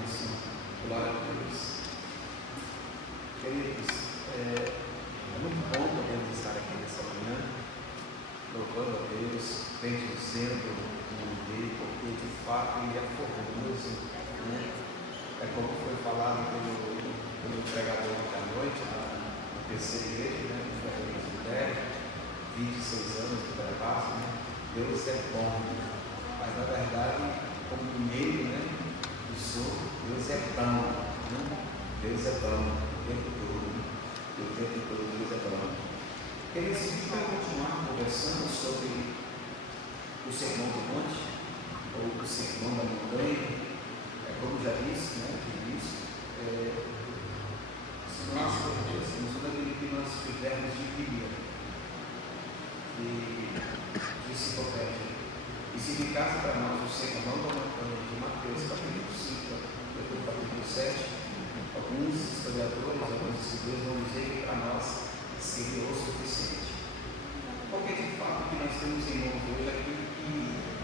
bênção. Glória a Deus. Queridos, é muito bom podermos estar aqui nessa manhã, louvando a Deus, bendizendo o nome dele, porque de fato ele é formoso, né? É como foi falado pelo pregador da noite, na terceira igreja, né? No 26 anos de trabalho, né? Deus é bom, mas na verdade, como meio, né? Deus é bom, né? Deus é bom o tempo todo, Deus é bom. Queridos, a gente vai continuar conversando sobre o Sermão do Monte, ou o Sermão da Montanha. Como já disse, né? Se nós conhecemos tudo aquilo que nós tivermos de Bíblia, de enciclopédia, e se ficasse para nós o Sermão da Montanha de Mateus, capítulo 5, depois do capítulo 7, alguns historiadores, alguns escritores vão dizer que para nós seria o suficiente. Porque de fato o que nós temos em mãos hoje é aquilo que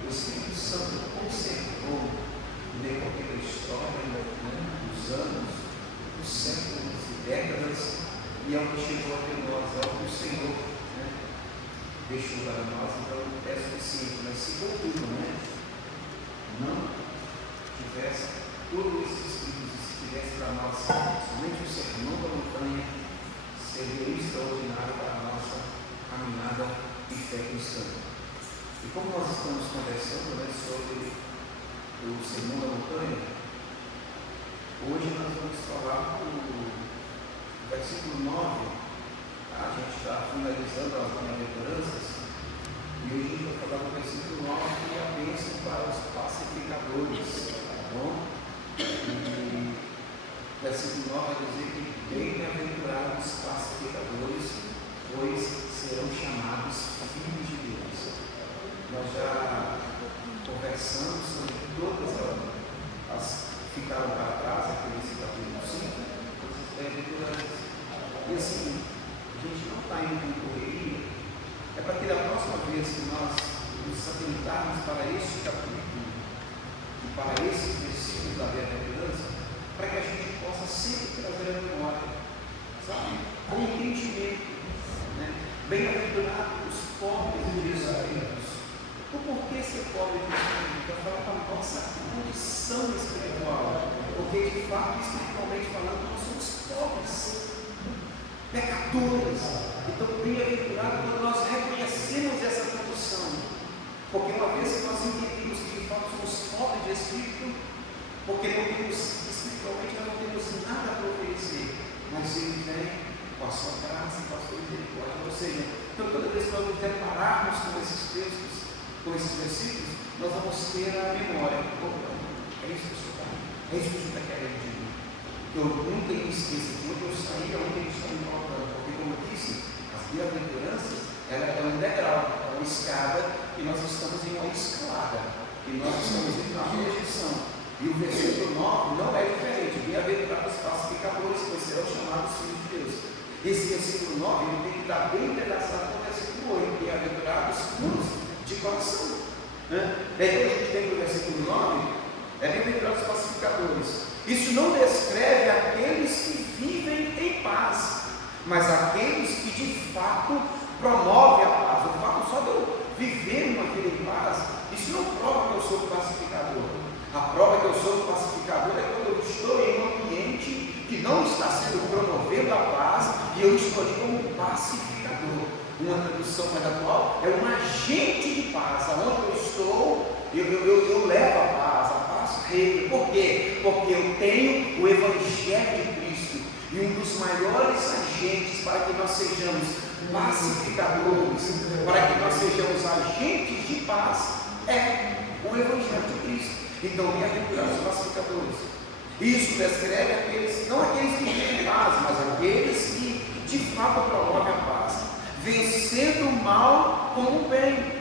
o Espírito Santo conservou no decorrer da história, né, dos anos, dos séculos e décadas, e ao que chegou até nós, ao que o Senhor, né, deixou para nós. Então é suficiente. Mas se contudo, né, não tivesse todos esses escritos, se tivesse para nós somente o Sermão da Montanha, seria extraordinário para a nossa caminhada de fé cristã. E como nós estamos conversando, né, sobre o Sermão da Montanha, hoje nós vamos falar do versículo 9. A gente está finalizando as bem-aventuranças, e hoje a gente vai falar do versículo 9, que é a bênção para os pacificadores, tá bom? E o versículo 9 vai dizer que bem-aventurados os pacificadores, pois serão chamados filhos de Deus. Nós já conversamos sobre todas as que ficaram para trás, aqui nesse capítulo 5, e assim, a gente não está indo em correria, é para que da próxima vez que nós nos atentarmos para este capítulo e para esses versículos da bem-aventurança, para que a gente possa sempre trazer a memória, sabe? Com entendimento, né? Bem-aventurados os pobres de espírito. O porquê ser pobre de espírito? Para falar com a nossa condição espiritual, porque de fato, espiritualmente falando, nós somos pobres, pecadores. Então, bem-aventurado quando nós reconhecemos essa condição, porque uma vez que nós entendemos que de fato somos pobres de espírito, porque não temos, espiritualmente nós não temos nada para oferecer, mas Ele vem com a sua graça e com a sua misericórdia. Ou seja, então toda vez que nós nos depararmos com esses textos, com esses versículos, nós vamos ter a memória. É isso que eu estou falando, é isso que eu estou querendo dizer. Eu nunca me esqueço de onde eu saí, aonde eu estou me colocando, porque como eu disse, as bem-aventuranças, ela é um degrau, é uma escada, e nós estamos em uma escalada, e nós estamos indo na projeção. E o versículo 9 não é diferente. Bem-aventurados os pacificadores, pois serão chamados filhos de Deus. Esse versículo 9 ele tem que estar bem entrelaçado com o versículo 8. Bem-aventurados puros de coração. Daí a gente tem no versículo 9, é bem-aventurados os pacificadores. Isso não descreve aqueles que vivem em paz, mas aqueles que de fato promovem a paz. O fato só de eu viver uma vida em paz, isso não prova que eu sou pacificador. A prova que eu sou pacificador é quando eu estou em um ambiente que não está sendo promovendo a paz e eu estou ali como pacificador. Uma tradução mais atual é um agente de paz. Aonde eu estou, eu levo a paz reina. Por quê? Porque eu tenho o Evangelho de Cristo. E um dos maiores agentes para que nós sejamos pacificadores, para que nós sejamos agentes de paz, é o Evangelho de Cristo. Então, bem-aventurados os pacificadores. Isso descreve aqueles, não aqueles que vivem em paz, mas aqueles que de fato promovem a paz, vencendo o mal com o bem.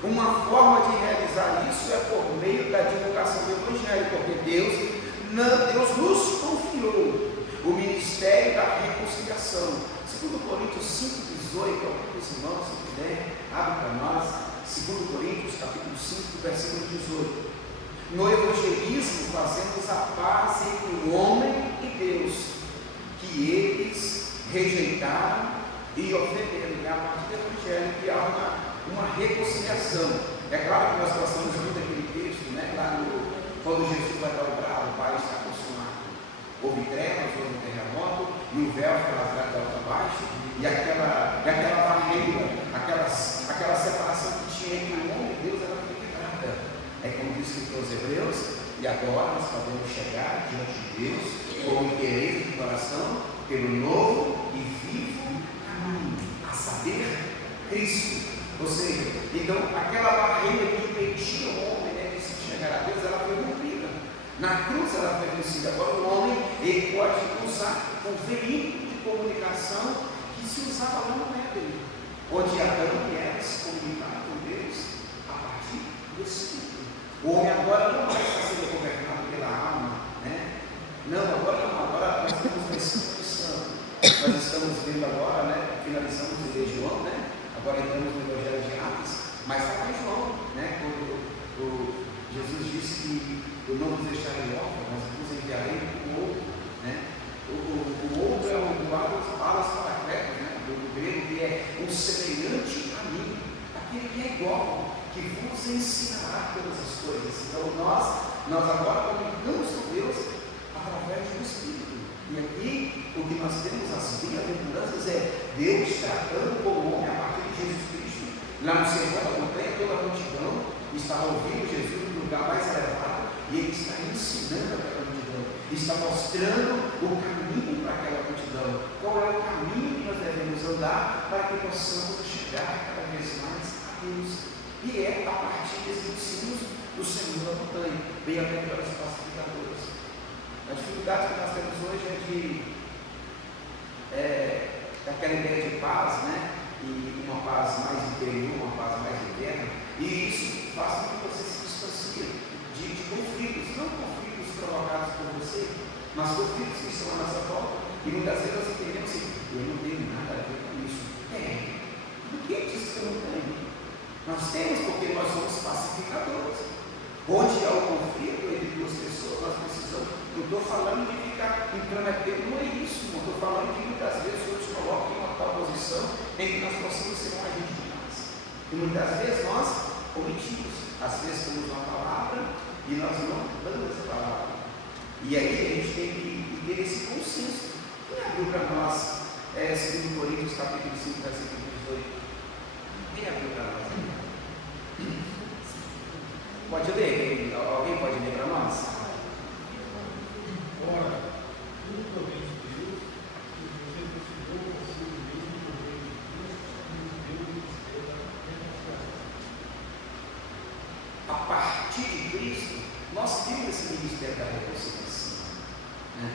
Uma forma de realizar isso é por meio da divulgação do Evangelho, porque Deus nos confiou o ministério da reconciliação. Segundo Coríntios 5,18, alguns irmãos, se puder, abre para nós, 2 Coríntios capítulo 5, versículo 18. no evangelismo fazemos a paz entre o homem e Deus, que eles rejeitaram e ofenderam. A partir do evangelho que há uma reconciliação. É claro que nós passamos muito aquele texto, né? Lá quando Jesus vai dar o brado, o Pai está consumado. Houve trevas, houve um terremoto, e o véu foi rasgado de alto a baixo, e aquela barreira, aquela separação que tinha entre o homem e Deus, ela foi quebrada. É como diz o escritor aos Hebreus, e agora nós podemos chegar diante de Deus com interesse de coração, pelo novo e vivo caminho, a saber, Cristo. Ou seja, então aquela barreira que impedia o homem, né, de se chegar a Deus, ela foi rompida. Na cruz ela foi vencida. Agora o homem, ele pode usar o veículo de comunicação que se usava lá no Éden, onde Adão e Eva se comunicavam com Deus a partir do Espírito. O homem agora não mais está sendo governado pela alma, né? Não, agora nós temos o Espírito Santo. Nós estamos vendo agora, né? Finalizamos o livro de João, né? Agora entramos no Evangelho de Atos, mas está lá em João, né? Quando Jesus disse que eu não vos deixarei órfãos, mas vos enviarei o outro, né? O outro é o palas paracletos, né? Do grego, que é um semelhante a mim, aquele que é igual, que vos ensinará todas as coisas. Então nós agora comunicamos com Deus através do Espírito. E aqui o que nós temos, as bem-aventuranças, é Deus tratando com o homem a partir de Jesus Cristo. Lá no sermão da montanha, toda a multidão estava ouvindo Jesus no lugar mais elevado, e ele está ensinando aquela multidão, está mostrando o caminho para aquela multidão. Qual é o caminho que nós devemos andar para que possamos chegar cada vez mais a Deus? E é a partir desses ensinos do Senhor da montanha. Bem-aventurados os pacificadores. A dificuldade que nós temos hoje é daquela ideia de paz, né? E uma paz mais interior, uma paz mais interna, e isso faz com que você se distancie de conflitos, não conflitos provocados por você, mas conflitos que estão à nossa volta, e muitas vezes nós entendemos assim: eu não tenho nada a ver com isso. Por que diz que eu não tenho? Nós temos, porque nós somos pacificadores. Onde há o conflito entre duas pessoas, nós precisamos. Não estou falando de ficar intrometendo, não é isso. Não estou falando de muitas vezes outros colocam em uma tal posição em que nós possamos ser um agente de paz. E muitas vezes nós omitimos. Às vezes temos uma palavra e nós não damos essa palavra. E aí a gente tem que ter esse consenso. Quem abriu para nós 2 Coríntios capítulo 5, versículo 18? Quem abriu para nós? Pode ler? Alguém pode ler para nós? Ora, tudo provém de Deus, que você considerou consigo mesmo por meio de Cristo, e Deus espera a reconciliação. A partir de Cristo, nós temos esse ministério da reconciliação, né?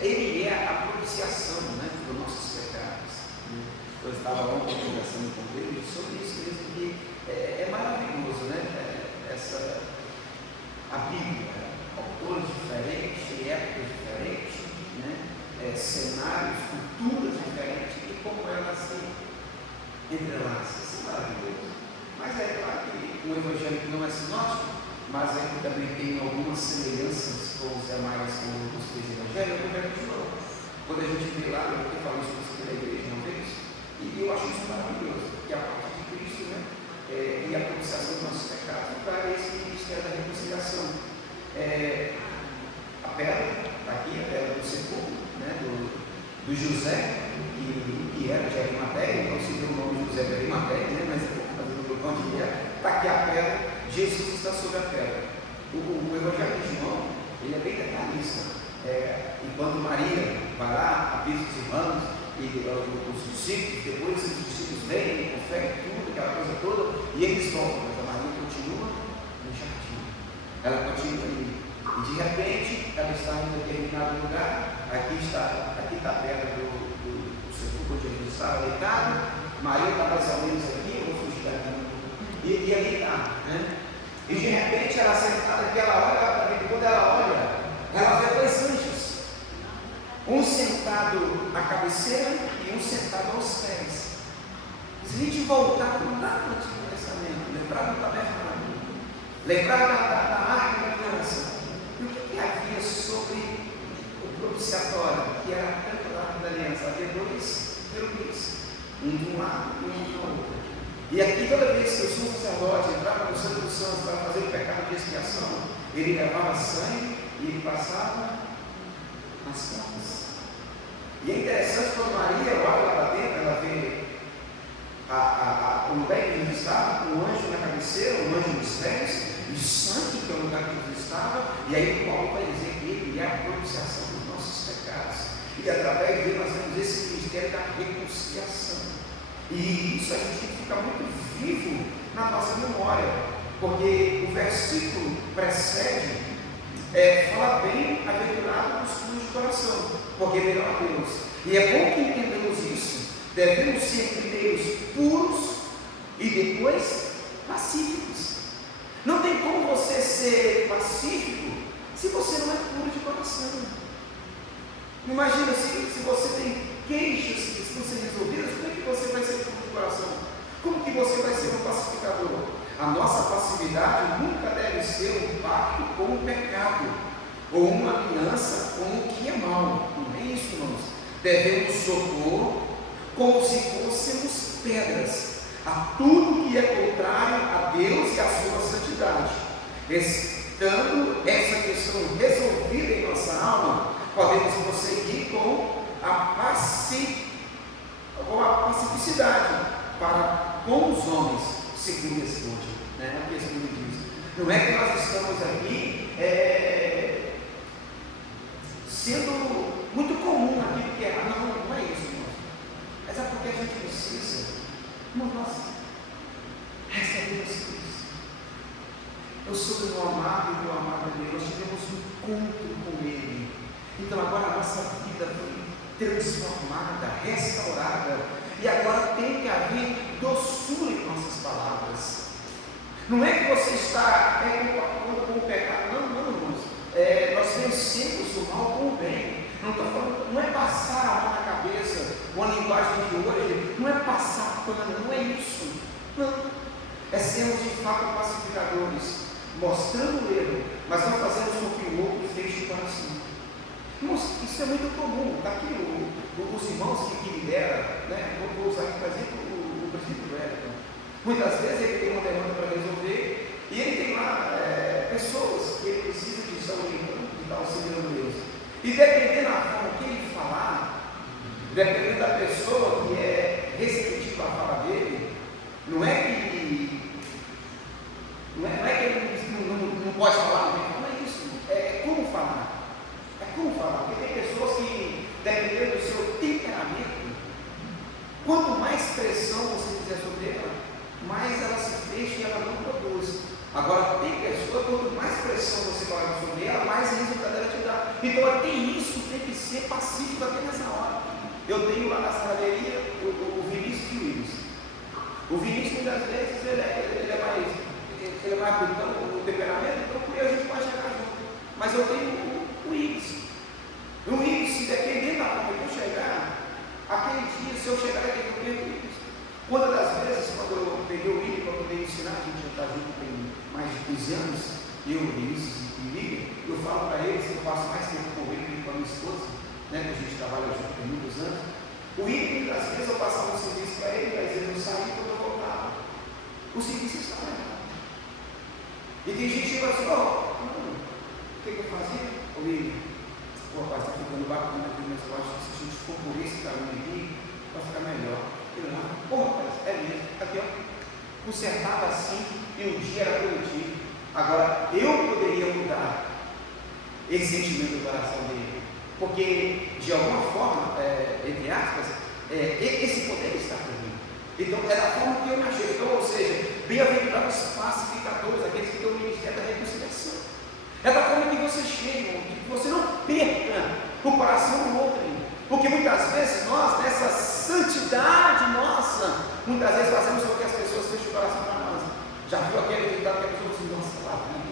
Ele é a propiciação, né, dos nossos pecados. Eu estava ontem conversando com ele sobre isso mesmo, que é maravilhoso, né? A Bíblia, autores diferentes, épocas diferentes, né? Cenários, culturas diferentes, e como elas se entrelaçam. Isso é maravilhoso. Mas é claro que o Evangelho não é sinótico, mas ainda também tem algumas semelhanças com os demais, com os três Evangelhos. Eu quero de novo. Quando a gente vê lá, eu falo isso para a igreja uma vez, e eu acho isso maravilhoso, que a partir de Cristo, né? E a propiciação dos nossos pecados para esse ministério da reconciliação. A pedra, aqui a pedra do sepulcro, né, do José, que era de Arimateia, então se deu o nome de José de Arimateia, né, mas fazendo o pão de guerra, está aqui a pedra, Jesus está sobre a pedra. O Evangelho de João, ele é bem detalhista. Enquanto Maria vai lá, avisa os irmãos, e os discípulos, depois os discípulos vêm, conferem tudo, aquela coisa toda, e eles voltam, mas a Maria continua no jardim. Ela continua ali. E de repente, ela está em um determinado lugar. Aqui está a pedra do sepulcro onde Jesus estava deitado. Maria está mais ou menos aqui, eu vou fugir daqui. E ali está, né? E de repente, ela sentada aqui, ela olha, e quando ela olha, ela vê dois anjos. Um sentado à cabeceira e um sentado aos pés. Se a gente voltar lá no Antigo Testamento, lembrar do tabernáculo, lembrar da arca propiciatório, que era a tampa da arca da aliança, havia dois querubins, um de um lado e um do outro. E aqui, toda vez que o sumo sacerdote entrava no Santo dos Santos para fazer o pecado de expiação, ele levava sangue e ele passava nas pontas. E é interessante quando Maria olha lá para dentro, ela vê o lugar que Jesus estava, um anjo na cabeceira, um anjo nos pés, e sangue, que é o lugar que Jesus estava, e aí o Paulo vai dizer que ele é a propiciação dos nossos pecados. E através dele nós temos esse ministério da reconciliação. E isso a gente tem que ficar muito vivo na nossa memória, porque o versículo precede, fala bem aventurado os puros de coração, porque verão a Deus. E é bom que entendamos isso. Devemos ser primeiros puros e depois pacíficos. Não tem como você ser pacífico se você não é puro de coração. Imagina se você tem queixas que precisam ser resolvidas, como é que você vai ser puro de coração? Como que você vai ser um pacificador? A nossa passividade nunca deve ser um pacto com o pecado, ou uma aliança com o que é mal. Não é isso, irmãos. Devemos socorro como se fôssemos pedras a tudo que é contrário a Deus e a sua santidade. Estando essa questão resolvida em nossa alma, podemos prosseguir com a pacificidade para com os homens, segundo esse motivo. O que esse livro diz. Não é que nós estamos aqui sendo muito comum aquilo que é errado. Não é isso, irmão. Mas é porque a gente precisa, nós recebemos Cristo. Eu sou do meu amado e do amado dele. Nós tivemos um encontro com Ele. Então agora a nossa vida foi transformada, restaurada. E agora tem que haver doçura em nossas palavras. Não é que você está com o pecado. Não, irmãos. Nós vencemos o mal com o bem. Não é passar a mão na cabeça, uma linguagem de hoje, não é passar pano, não é isso. Não. É sermos de fato pacificadores, mostrando o erro, mas não fazemos com que o outro feche o coração. Irmãos, isso é muito comum. Está aqui os irmãos que lideram, vou usar aqui, por exemplo, o princípio do Everton. Muitas vezes ele tem uma demanda para resolver e ele tem lá pessoas que ele precisa de estar orientando, de estar auxiliando eles. E dependendo da forma que ele falar, dependendo da pessoa que é receptiva à fala dele, não é que ele não pode falar, não é isso, é como falar. É como falar, porque tem pessoas que, dependendo do seu temperamento, quanto mais pressão você fizer sobre ela, mais ela se fecha e ela não produz. Agora, tem pessoas, quanto mais pressão você coloca sobre ela, mais resultado ela te dá. Então, até isso tem que ser pacífico até nessa hora. Eu tenho lá na saladeria o Vinícius e o Willis. O Vinícius, muitas vezes, ele é mais brutão no temperamento, então por aí a gente pode chegar junto. Mas eu tenho o Willis. O Willis, dependendo da forma que eu chegar, aquele dia, se eu chegar, eu tenho que ter o Willis. Quantas das vezes, quando eu peguei o Willis para poder ensinar, a gente já está junto tem mais de 15 anos, eu, Vinícius e Lívia, eu falo para eles que eu passo mais tempo com ele do que com a minha esposa, que a gente trabalha junto tem muitos anos. O Willis, às vezes, eu passava um serviço para ele, às vezes eu saía quando eu voltava. O serviço estava errado. E tem gente que fala assim, o que eu fazia? O Willis, rapaz, está ficando bacana aqui, mas eu acho que se a gente for por esse caminho aqui, vai ficar melhor. Rapaz, é mesmo, aqui consertava assim e o dia era produtivo. Agora, eu poderia mudar esse sentimento do coração dele, porque de alguma forma, entre aspas, esse poder está por mim. Então, é da forma que eu me achei. Então, ou seja, bem-aventurados pacificadores, aqueles que têm o ministério da reconciliação. É da forma que você chega, que você não perca o coração do outro. Porque muitas vezes nós, nessa santidade nossa, muitas vezes fazemos com que as pessoas fechem o coração para nós. Já viu aquele ditado que a pessoa diz, nossa, lá olha.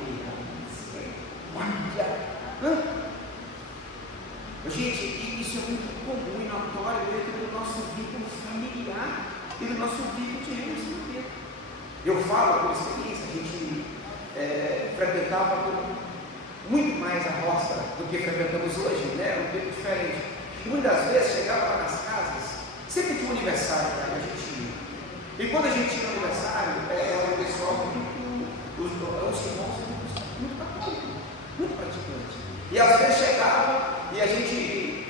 Gente, isso é muito comum e notório dentro do nosso vínculo familiar e do nosso vínculo de relacionamento. Eu falo por experiência, a gente frequentava muito mais a roça do que frequentava cantamos hoje, né? Um tempo diferente. E muitas vezes chegava lá nas casas, sempre tinha um aniversário, a gente ia. E quando a gente tinha um aniversário, era o pessoal os irmãos muito católicos, muito praticantes. E às vezes chegava e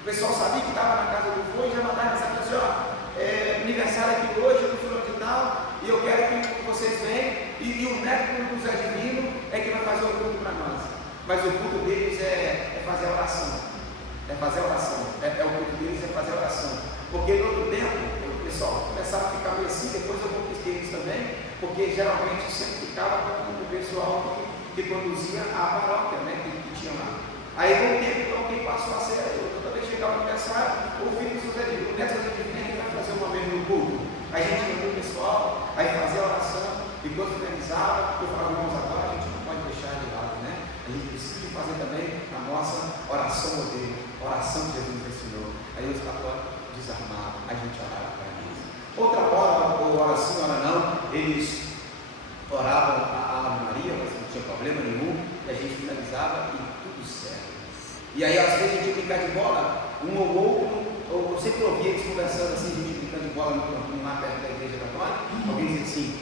o pessoal sabia que estava na casa do vô e já mandava mensagem assim, aniversário aqui hoje, do fulano de tal, e eu quero que vocês venham, e o neto do Zé Divino é que vai fazer o culto para nós. Mas o culto deles é fazer a oração. É fazer a oração. O culto deles é fazer a oração. Porque no outro tempo, o pessoal começava a ficar meio assim, depois eu conquistei isso também, porque geralmente sempre ficava com o pessoal que conduzia a paróquia, né, que tinha lá. Aí com o tempo, então, quem passou a ser eu. Toda vez que chegava no aniversário, o filho do José Divino, o neto do José Divino, vai fazer uma vez no culto. Aí a gente reuniu o pessoal, aí fazia a oração, e quando finalizava, eu falava, irmãos, agora a gente não pode deixar de lado, né? A gente precisa fazer também a nossa oração modelo, a oração que Jesus nos ensinou. Aí os católicos desarmavam, a gente orava para eles. Outra hora, ou hora sim, hora não, eles oravam a Ave Maria, mas não tinha problema nenhum, e a gente finalizava e tudo certo. E aí às vezes a gente ia brincar de bola, um ou outro, eu sempre ouvia eles conversando assim, a gente brincando de bola no campinho lá perto da igreja católica, alguém dizia assim,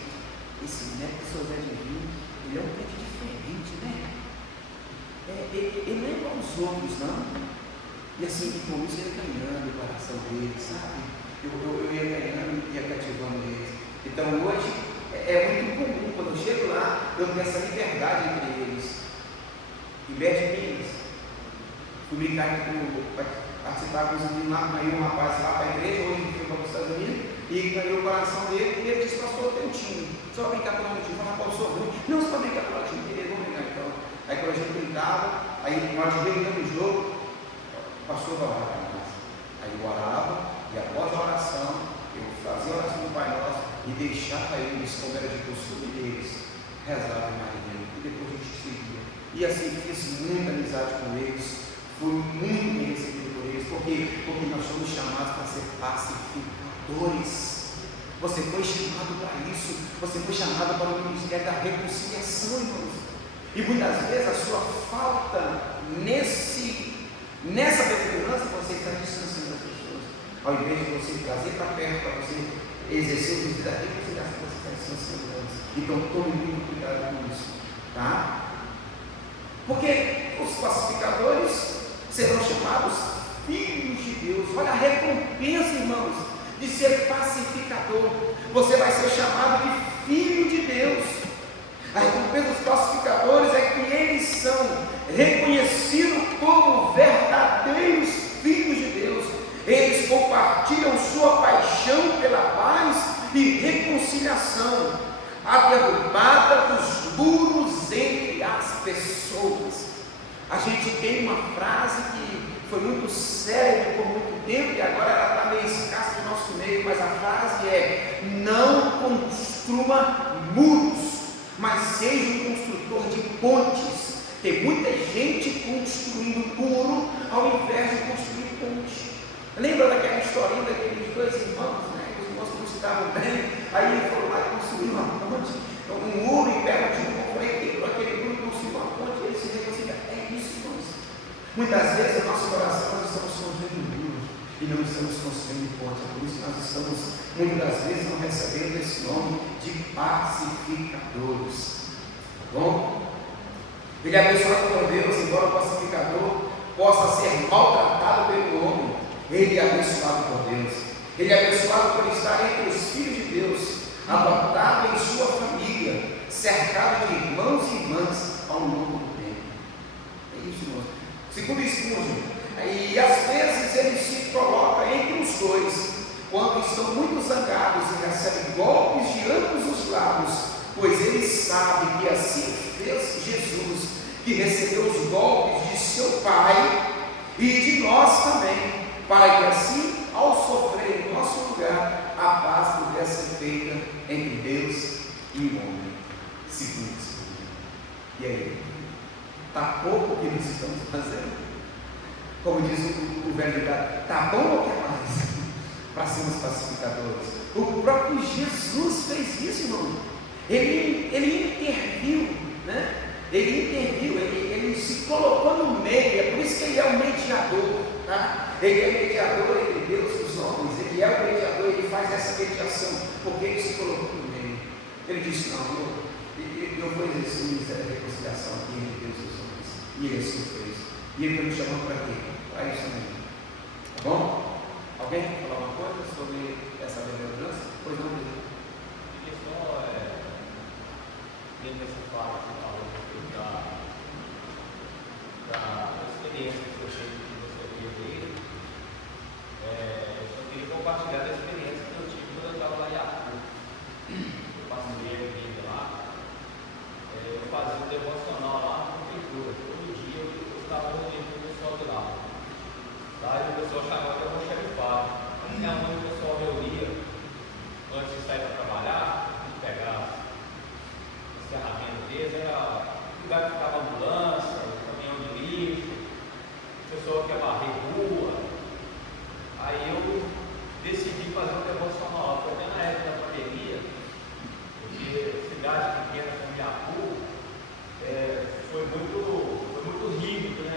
esse neto do seu Zé Divino, ele é um crente diferente, né? Ele não é igual aos outros, não. E assim, com isso ia ganhando o coração deles, sabe? Eu ia ganhando e ia cativando eles. Então hoje é muito comum, quando eu chego lá, eu tenho essa liberdade entre eles. Em Bé de Minas, fui brincar participar com os meninos lá, ganhei um rapaz lá para a igreja, hoje ele foi para os Estados Unidos, e ganhou o coração dele, e ele disse, pastor, eu tenho um time, só brincar pelo meu time, falar, qual sou ruim? Não, só brincar pelo meu time, beleza, vamos brincar então. Aí quando a gente brincava, aí nós ganhamos o jogo, o pastor vai orar para nós. Aí eu orava, e após a oração, eu fazia a oração do Pai Nosso, e deixava eles, como era de costume deles, rezar a Maria, e depois a gente seguia. E assim fiz muita amizade com eles, fui muito bem recebido por eles, porque nós somos chamados para ser pacificadores. Você foi chamado para isso, você foi chamado para o ministério da reconciliação, irmãos. E muitas vezes a sua falta nessa perseverança, você está distanciando as pessoas. Ao invés de você trazer para perto, para você exercer o ministério da reconciliação, você está distanciando elas. Então tome muito cuidado com isso, tá? Porque os pacificadores serão chamados filhos de Deus. Olha a recompensa, irmãos, de ser pacificador. Você vai ser chamado de filho de Deus. A recompensa dos pacificadores é que eles são reconhecidos como verdadeiros filhos de Deus. Eles compartilham sua paixão pela paz e reconciliação, a derrubada dos muros entre as pessoas. A gente tem uma frase que foi muito célebre por muito tempo e agora ela está meio escassa do nosso meio, mas a frase é: não construa muros, mas seja um construtor de pontes. Tem muita gente construindo muro ao invés de construir ponte. Lembra daquela historinha daqueles dois irmãos, né? Os irmãos não se davam bem, aí foram lá e construíram uma ponte, um muro em pé de um conflito, aquele muro construiu uma ponte e eles se reconciliaram. É isso, irmãos. Muitas vezes no nosso coração nós estamos construindo muros e não estamos construindo pontes. Por isso nós estamos, muitas das vezes, não recebendo esse nome de pacificadores. Tá bom? Ele é abençoado por Deus, embora o pacificador possa ser maltratado pelo homem, ele é abençoado por Deus. Ele é abençoado por estar entre os filhos de Deus, adotado em sua família, cercado de irmãos e irmãs ao longo do tempo. É isso, irmãos. Segundo Spurgeon, e às vezes ele se coloca entre os dois, quando estão muito zangados e recebem golpes de ambos os lados, pois ele sabe que assim fez Jesus, que recebeu os golpes de seu Pai e de nós também, para que assim, ao sofrer em nosso lugar, a paz pudesse ser feita entre Deus e o homem, segundo Spurgeon. E aí? Está pouco o que nós estamos fazendo? Como diz o velho ditado, está bom ou quer mais? Para sermos pacificadores. O próprio Jesus fez isso, irmão. Ele interviu, né? Ele se colocou no meio. É por isso que Ele é mediador entre Deus e os homens, ele é o mediador, ele faz essa mediação, porque ele se colocou no meio. Ele disse: não, eu vou exercer o ministério da reconciliação aqui entre Deus e os homens. E ele assim fez. E ele está me chamando para quê? Para isso mesmo. Tá bom? Alguém quer falar uma coisa sobre essa bem-aventurança? Pois não, Deus. A questão dentro dessa fala que você falou da experiência que você teve, eu só queria compartilhar da experiência que eu tive quando eu estava lá em Iacu. Eu passei a vida lá, eu fazia um devocional lá na prefeitura. Todo dia eu estava reunindo o pessoal de lá. Lá o pessoal chamava de almoxarifado. Minha mãe, o pessoal reunia antes de sair para trabalhar, de pegar as ferramentas deles, era o lugar que ficava a ambulância, o caminhão de lixo, o pessoal que ia varrer rua. Aí eu decidi fazer um devocional, foi até na época da pandemia, porque cidade pequena como Iapu, foi muito rígido, né?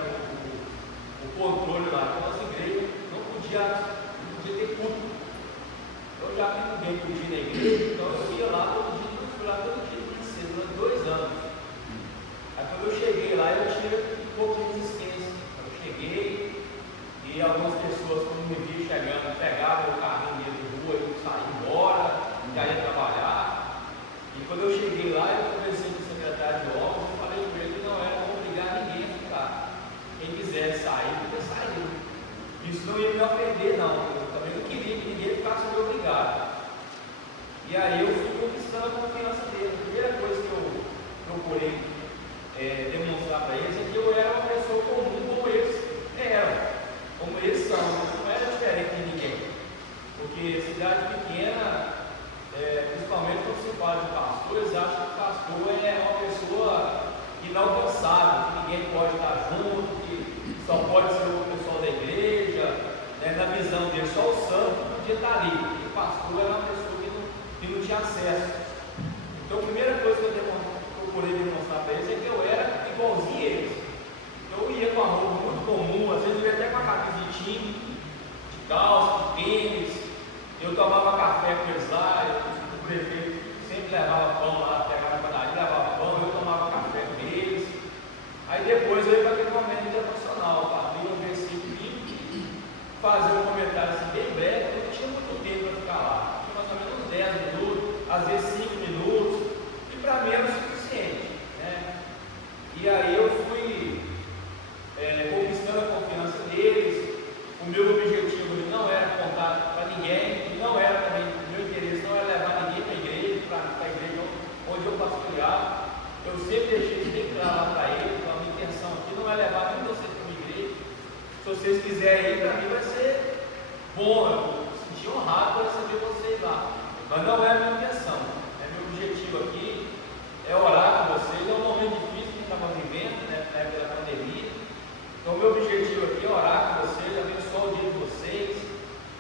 O controle lá. Então as igrejas não podia ter culto. Eu já vi ninguém podia ir na igreja, então eu ia lá todo dia, eu fui lá todo dia de cedo, durante 2 anos. Aí quando eu cheguei lá, eu tinha um pouco de resistência. Eu cheguei e algumas pessoas, quando me viam chegando, pegavam o carrinho dele de rua e saíam embora, já ia trabalhar. E quando eu cheguei lá, eu conversei com o secretário de obras e falei com ele que não era para obrigar ninguém a ficar. Quem quisesse sair, podia sair. Isso não ia me ofender, não. Eu também não queria que ninguém ficasse me obrigado. E aí eu fui conquistando a confiança dele. A primeira coisa que eu procurei demonstrar para eles é que eu era uma pessoa comum como eles eram, como eles são. Eu não era diferente de ninguém. Porque cidade pequena, principalmente quando se fala de pastor, eles acham que o pastor é uma pessoa inalcançável, que ninguém pode estar junto, que só pode ser o pessoal da igreja, né? Na visão dele, só o santo podia estar ali. E o pastor era uma pessoa que não tinha acesso. Então a primeira coisa que eu procurei demonstrar para eles é que eu era igualzinho a eles. Então eu ia com a roupa muito comum, às vezes eu ia até com a camisa de time, de calça, de tênis. Eu tomava café com eles lá, o prefeito sempre levava pão lá, pegava na padaria, levava pão, eu tomava café com eles. Aí depois eu ia para aquele momento devocional, abria um versículo e fazia um comentário assim, bem breve, porque não tinha muito tempo para ficar lá. Tinha mais ou menos uns 10 minutos, às vezes 5 minutos, e para mim era o suficiente. Né? E aí eu fui conquistando a confiança deles. O meu objetivo não era contar para ninguém, e não era também, o meu interesse não era levar ninguém para a igreja onde eu pastoreava. Eu sempre deixei bem claro lá para eles, a minha intenção aqui não é levar nenhum de vocês para uma igreja. Se vocês quiserem ir, para mim vai ser bom, eu vou me sentir honrado por receber vocês lá. Mas não é a minha intenção. Meu objetivo aqui é orar com vocês. É um momento difícil que estava vivendo, né, na época da pandemia. Então, meu objetivo aqui é orar com vocês, abençoar o dia de vocês.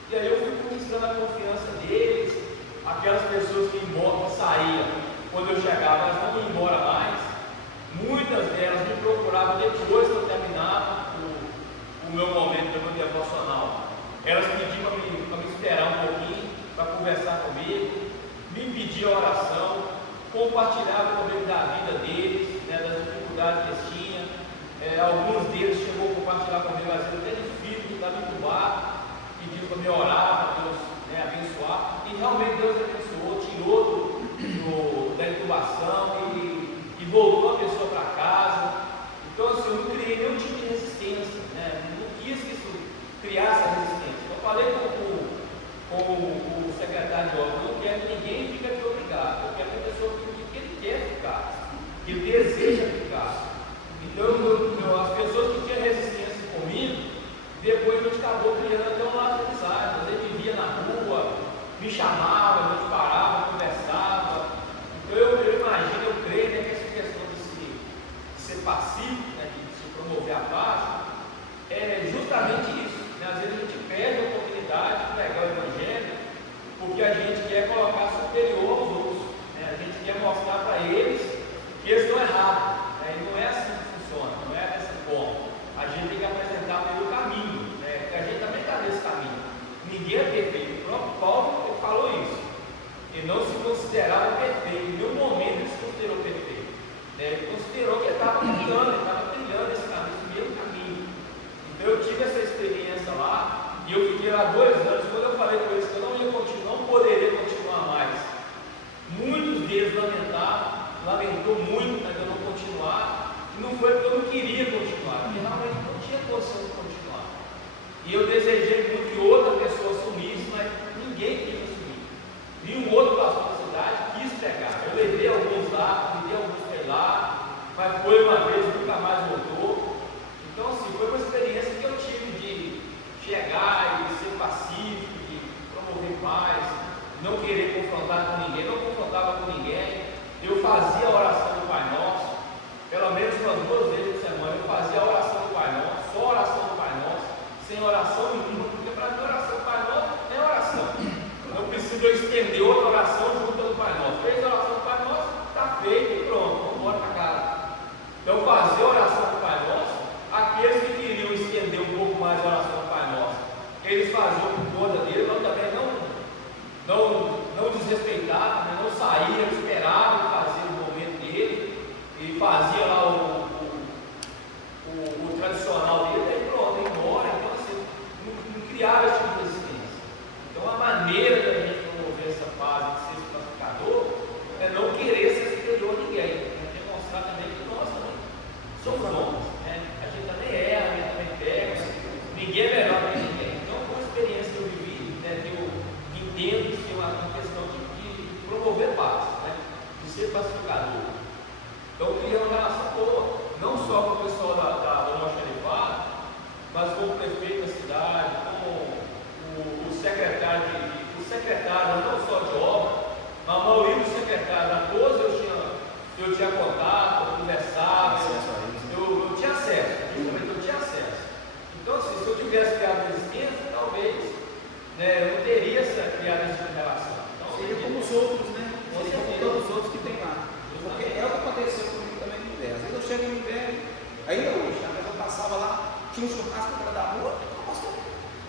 E aí eu fui conquistando a confiança deles. Aquelas pessoas que saíam, quando eu chegava, elas não iam embora mais. Muitas delas me procuravam depois que eu terminava o meu momento, do meu devocional. Elas pediam para me esperar um pouquinho, para conversar comigo, me pediam oração, compartilhavam comigo da vida deles, né, das dificuldades que eles tinham. Alguns deles chegou a compartilhar comigo, às vezes até de filho que estava entubado, pedindo para me orar, para Deus, né, abençoar. E realmente Deus abençoou, tirou da intubação e voltou a pessoa para casa. Então assim, eu não criei nenhum tipo de resistência, né? Não quis que isso criasse a resistência. Eu falei com o secretário de obras, eu não quero que ninguém fique aqui obrigado. Eu quero que a pessoa fique que ele quer ficar, que ele deseja ficar. Então as pessoas que tinham resistência comigo, depois a gente acabou criando até um laço de amizade. Às vezes me via na rua, me chamava, a gente parava, conversava. Então eu imagino, eu creio, né, que essa questão de ser pacífico, né, de se promover a paz, é justamente isso. Né? Às vezes a gente perde a oportunidade E eu desejei muito que outra pessoa assumisse, mas ninguém quis assumir. Nenhum outro pastor da cidade quis pregar. Eu levei alguns lá, levei alguns para lá, mas foi uma vez, nunca mais voltou. Então, assim, foi uma experiência que eu tive de chegar e ser pacífico, de promover paz, não querer confrontar com ninguém, não confrontava com ninguém. Eu fazia a oração do Pai Nosso, pelo menos umas 2 vezes por semana. Eu fazia a oração do Pai Nosso, só a oração do Pai Nosso, sem oração nenhuma, porque para mim a oração do Pai Nosso é oração. Não preciso eu estender outra oração junto do Pai Nosso. Fez a oração do Pai Nosso, está feito e pronto, vamos embora para casa. Então, fazer a oração do Pai Nosso, aqueles que queriam estender um pouco mais a oração do Pai Nosso, eles faziam por conta dele, mas também não desrespeitavam, não saíam, esperavam fazer o momento dele e fazia lá o tradicional dele, aí pronto, ia embora. Então, assim, não criava esse tipo de resistência. Então, a maneira da gente promover essa fase de ser pacificador é não querer ser superior a ninguém, é demonstrar também que nós também somos homens, né? A gente também erra, a gente também pega, ninguém é melhor que ninguém. Então, foi uma experiência que eu vivi, né, que eu entendo que é uma questão de promover paz, né, de ser pacificador. Então, eu queria uma relação boa, não só com o pessoal do nosso xerifado, mas com o prefeito da cidade, com o secretário, não só de obra, mas a maioria dos secretários, a todos eu tinha contato, eu conversava, eu tinha acesso, justamente eu tinha acesso. Então, assim, se eu tivesse criado resistência, talvez, né, eu não teria criado essa relação. Então, seria como os outros, né? Seria como todos os outros que tem lá. Porque é o que aconteceu comigo também no Ibéria. Às vezes eu chego no Ibéria, ainda hoje, mas eu passava lá, tinha um churrasco para da rua,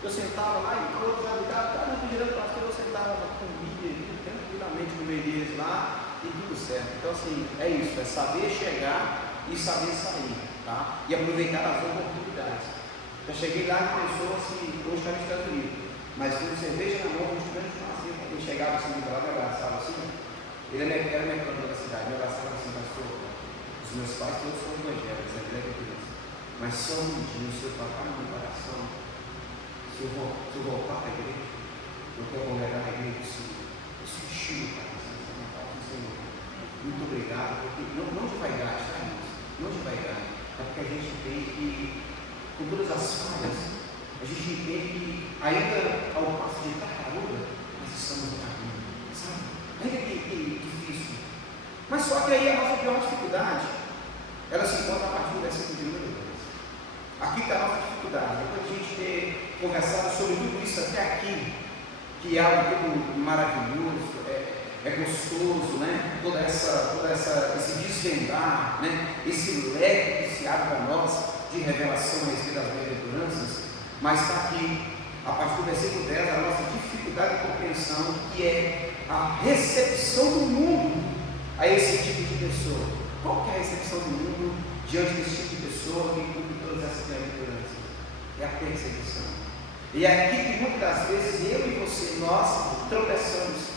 eu sentava lá e o outro já estava girando para eu sentava com comida tranquilamente no meio deles lá e tudo certo. Então, assim, é isso, é saber chegar e saber sair, tá? E aproveitar as oportunidades. Eu cheguei lá e pensou assim, hoje está nos Estados Unidos, mas com cerveja na mão, justamente assim, ele chegava assim, me abraçava assim, ele era mecânico da cidade, me abraçava assim, pastor, os meus pais todos são evangélicos, mas só um dia o seu papai no meu coração, se eu voltar para a igreja, eu quero congregar na igreja do Senhor, eu sou enchido, Pai, Senhor, muito obrigado, porque não de vaidade, tá, irmãos? Não de vaidade, é porque a gente tem que, com todas as falhas, a gente entende que ainda ao passo de tartaruga, nós estamos no caminho, sabe? Ainda que é difícil, mas só que aí a nossa pior dificuldade, ela se encontra a partir do versículo de número 2. Aqui está a nossa dificuldade, depois de a gente ter conversado sobre tudo isso até aqui, que é algo tudo maravilhoso, é gostoso, né? Todo esse desvendar, né? Esse leque que se abre para nós de revelação a respeito das bem-aventuranças, mas está aqui, a partir do versículo 10, a nossa dificuldade de compreensão, que é a recepção do mundo a esse tipo de pessoa. Qual que é a recepção do mundo diante desse tipo de pessoa que cumpre todas essas bem-aventuranças? É a perseguição. E é aqui que muitas das vezes eu e você, nós tropeçamos,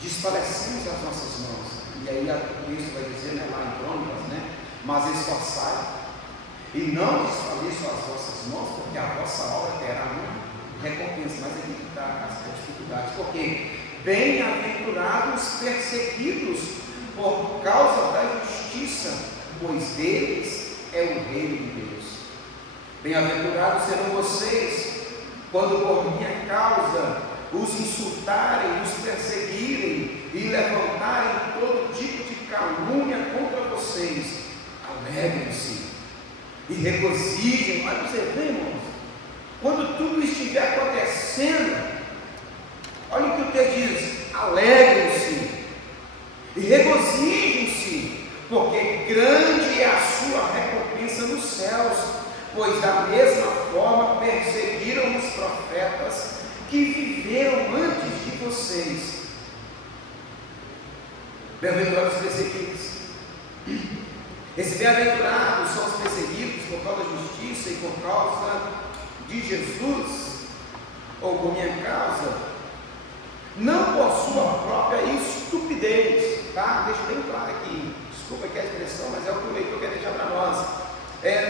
desfalecemos as nossas mãos. E aí o texto vai dizer, né, lá em Crônicas, né, mas esforçai e não desfaleçam as vossas mãos, porque a vossa obra terá uma recompensa. Mas aqui que está as dificuldades, porque bem-aventurados perseguidos por causa da justiça, pois deles é o reino de Deus. Bem-aventurados serão vocês quando por minha causa os insultarem, os perseguirem e levantarem todo tipo de calúnia contra vocês. Alegrem-se e regozijem. Olha, você vê, irmãos, quando tudo estiver acontecendo, olha o que o texto diz: alegrem-se e regozijem-se, porque grande é a sua recompensa nos céus, pois da mesma forma perseguiram os profetas que viveram antes de vocês. Bem-aventurados os perseguidos. Esses bem-aventurados são os perseguidos por causa da justiça e por causa de Jesus, ou por minha causa, não por sua própria estupidez, tá? Deixa bem claro aqui, desculpa aqui a expressão, mas é o que o leitor quer deixar para nós.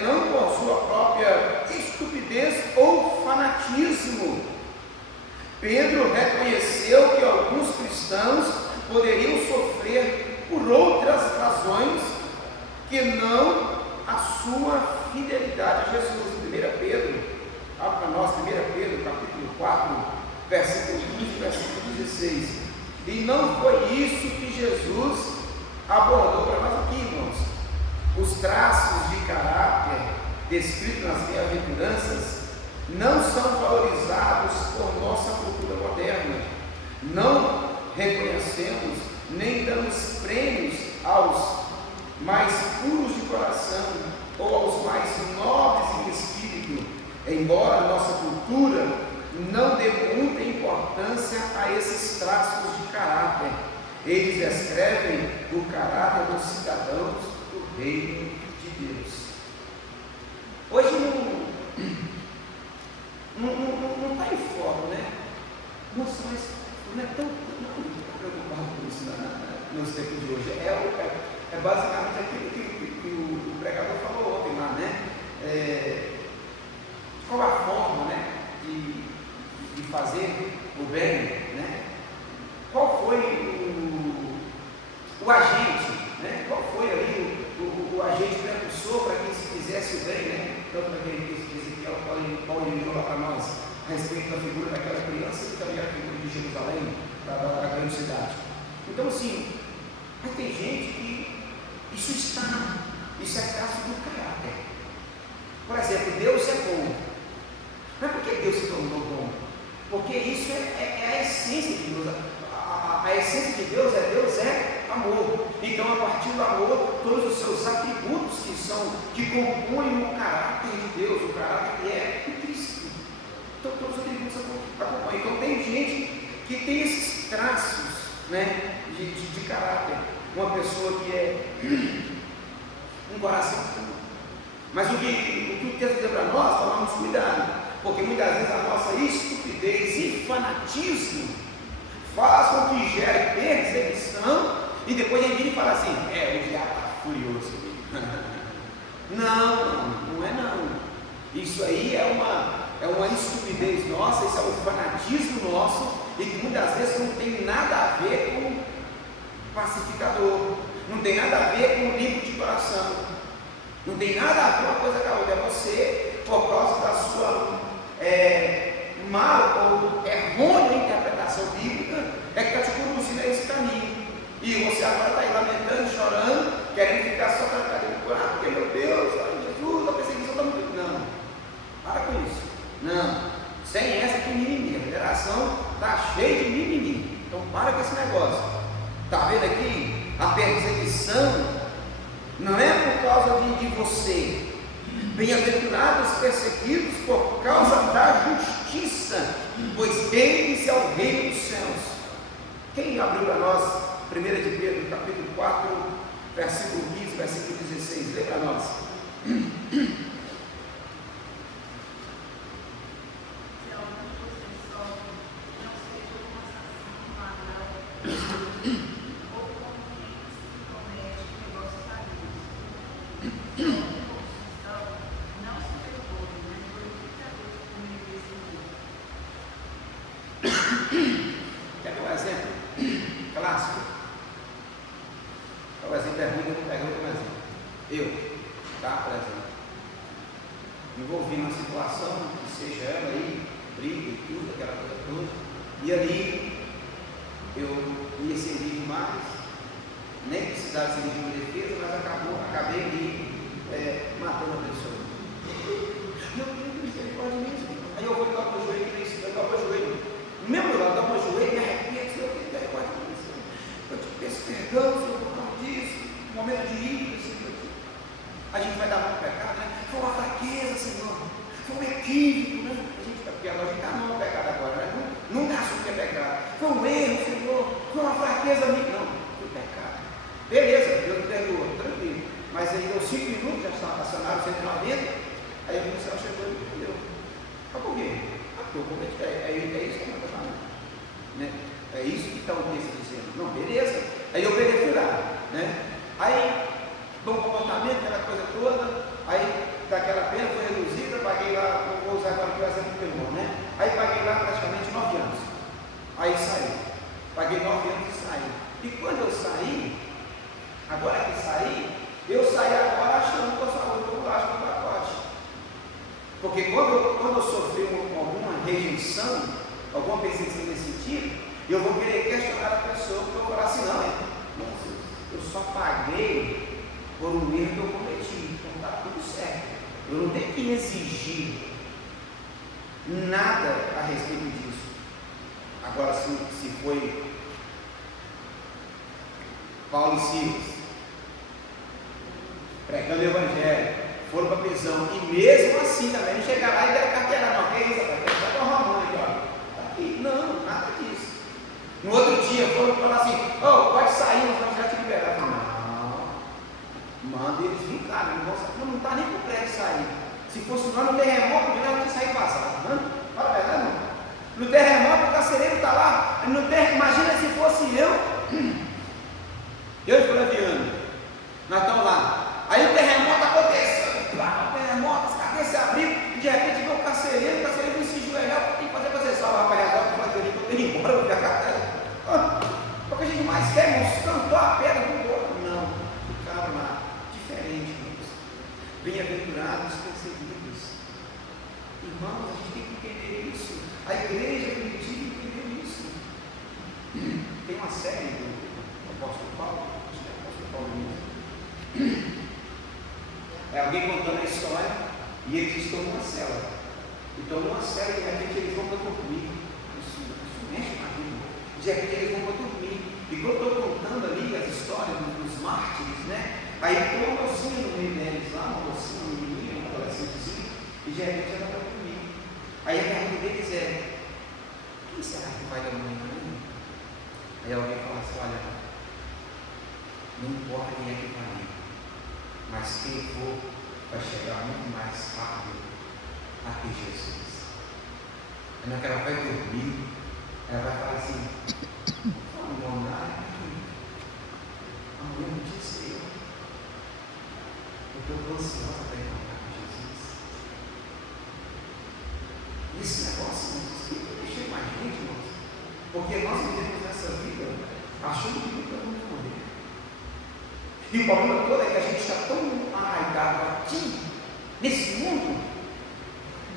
Não por sua própria estupidez ou Pedro reconheceu que alguns cristãos poderiam sofrer por outras razões que não a sua fidelidade a Jesus. 1 Pedro, abre para nós, 1 Pedro, capítulo 4, versículo 15, versículo 16. E não foi isso que Jesus abordou para nós aqui, irmãos. Os traços de caráter descritos nas bem-aventuranças não são valorizados por nossa cultura moderna. Não reconhecemos nem damos prêmios aos mais puros de coração ou aos mais nobres em espírito, embora nossa cultura não dê muita importância a esses traços de caráter. Eles descrevem o caráter dos cidadãos do reino de Deus. Hoje não está em foco, né? Nossa, mas não é tão preocupado com isso nos tempos de hoje. É basicamente aquilo que o pregador falou ontem lá, né? Qual a forma, né, de fazer o bem, né? Qual foi o agente, né? Qual foi ali o agente precursor para que se fizesse o bem, né? Tanto naquele texto que Ezequiel Paulo enviou lá para nós, a respeito da figura daquela criança e também a figura de Jerusalém, da grande cidade. Então, assim, mas tem gente que isso é traço do caráter. Por exemplo, Deus é bom. Não é porque Deus se tornou bom, porque isso é a essência de Deus. A essência de Deus é amor. Então, a partir do amor, todos os seus atributos que compõem o caráter de Deus, o caráter que é intrínseco. Então, todos os atributos acompanham. Então, tem gente que tem esses traços, né, de caráter. Uma pessoa que é um coração puro. Mas o que quer dizer para nós, tomamos cuidado. Porque muitas vezes a nossa estupidez e fanatismo faz com que gere perseguição e depois a gente fala assim, o diabo está furioso. Não é não. Isso aí é uma estupidez nossa, isso é um fanatismo nosso e que muitas vezes não tem nada a ver com pacificador, não tem nada a ver com limpo de coração, não tem nada a ver uma coisa com a outra. É você, por causa da sua mal ou errônea interpretação bíblica, é que está te conduzindo a esse caminho. E você agora está aí lamentando, chorando, querendo ficar só tratado de coração, porque meu Deus, Jesus, a perseguição está muito. Não, para com isso. Não, sem essa de mimimi. A geração está cheia de mimimi. Então para com esse negócio. Está vendo aqui? A perseguição não é por causa de você. Bem-aventurados perseguidos por causa da justiça, pois eles é o reino dos céus. Quem abriu para nós 1 de Pedro, capítulo 4, versículo 15, versículo 16? Lê para nós. Quer ver um exemplo clássico? Qual exemplo é ruim? Eu vou pegar outro exemplo. Por exemplo, envolvi numa situação que seja ela aí, briga e tudo, aquela coisa toda, e ali eu ia servir demais, nem precisava servir de uma defesa, mas acabei ali matando a pessoa. Meu Deus, misericórdia mesmo. Aí eu vou ligar para o joelho, ligar para o joelho. No mesmo lugar, ligar para o joelho, me arrependo, Senhor, que misericórdia mesmo. Eu te peço perdão, Senhor, por causa disso, momento de ira, Senhor. A gente vai dar mão ao pecado, né? Foi uma fraqueza, Senhor. Foi um equívoco, né? Porque a gente dá mão ao pecado agora, né? Nunca assume que é pecado. Foi um erro, Senhor. Foi uma fraqueza minha. Não, foi pecado. Beleza, Deus me perdoa, tranquilo. Mas aí deu 5 minutos, já estava acionado 190. Aí o policial chegou e me entendeu. Mas por quê? Porque eu cometi. É isso que nós estamos falando. Né? É isso que está o texto dizendo. Não, beleza. Aí eu peguei e fui lá. Né? Aí, bom comportamento, aquela coisa toda. Aí, daquela pena foi reduzida. Paguei lá, vou usar agora o exemplo do meu irmão, né? Aí paguei lá praticamente 9 anos. Porque quando eu sofri alguma rejeição, alguma perseguição nesse sentido, eu vou querer questionar a pessoa, porque eu vou falar assim, não, eu só paguei por um erro que eu cometi, então está tudo certo. Eu não tenho que exigir nada a respeito disso. Agora, se foi Paulo e Silas pregando o Evangelho, foram para a prisão, e mesmo assim também não chegaram lá e deram carteira, não, que isso, rapaz, está com a Romana aqui, ó, está aqui, não, nada disso. No outro dia foram falar assim, pode sair, nós vamos já te liberar. Não, manda eles vir cá, não está nem com pressa de sair. Se fosse nós no terremoto, melhor tinha sair vazado, não? Fala a verdade, não. No terremoto o carcereiro está lá, imagina se fosse eu e Flaviano, nós estamos lá, aí o terremoto aconteceu, o terremoto, as cabeças abriram, e de repente vê o carcereiro vai se enjoelhar, o que tem que fazer para você salvar, rapaz, o Flaviano, eu tenho que ir embora, eu vou ficar porque a gente mais quer, irmãos, cantou a pedra do outro, não, ficaram lá, diferente, irmãos, bem-aventurados perseguidos, irmãos, a gente tem que entender isso, a igreja primitiva entendeu isso. Tem uma série do apóstolo Paulo, acho que é o apóstolo Paulo mesmo, é alguém contando a história e eles estão numa cela, então numa cela de repente eles vão para dormir, isso mexe com a vida, de repente eles vão para dormir, e quando eu estou contando ali as histórias dos mártires, né, aí tem uma mocinha no meio deles lá, uma mocinha, uma menina, uma adolescentezinha, e de repente ela vai dormir, aí a pergunta deles é, quem será que vai dar amanhã? Aí alguém fala assim, olha, não importa quem é que vai ir, mas quem for vai chegar muito mais rápido até Jesus. Aí naquela vai dormir, ela vai falar assim, não, amanhã não disse eu, porque eu estou ansiosa para encontrar com Jesus. Esse negócio, não mexer com a gente, irmãos, porque nós vivemos nessa vida achando que nunca vamos morrer. E o problema todo é que a gente está tão arraigado aqui, nesse mundo,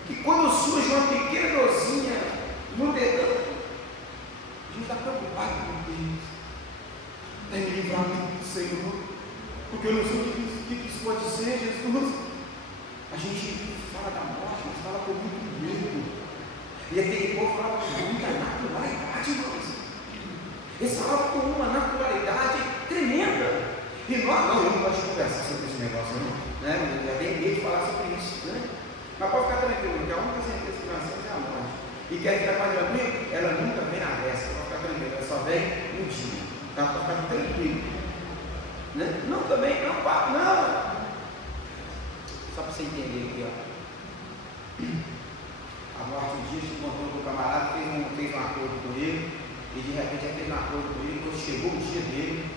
que quando surge uma pequena dorzinha no dedão, a gente está preocupado com Deus. Tem me livramento do Senhor, porque eu não sei o que isso pode ser, Jesus. A gente fala da morte, mas fala com muito medo. E aquele povo falava com muita naturalidade, irmãos. Eles falavam com uma naturalidade tremenda. E nós, eu não gosto de conversar sobre esse negócio, não. Né? Eu já tenho medo de falar sobre isso. Né? Mas pode ficar tranquilo, que a única certeza que nós temos é a morte. E quer ficar mais tranquilo? Ela nunca vem na véspera, pode ficar tranquilo, ela só vem no dia. Então pode ficar tranquilo. Né? Não, também, não, não. Só para você entender aqui, ó. A morte um dia se encontrou com o camarada, fez um acordo com ele, e de repente ele fez um acordo com ele, quando chegou o dia dele,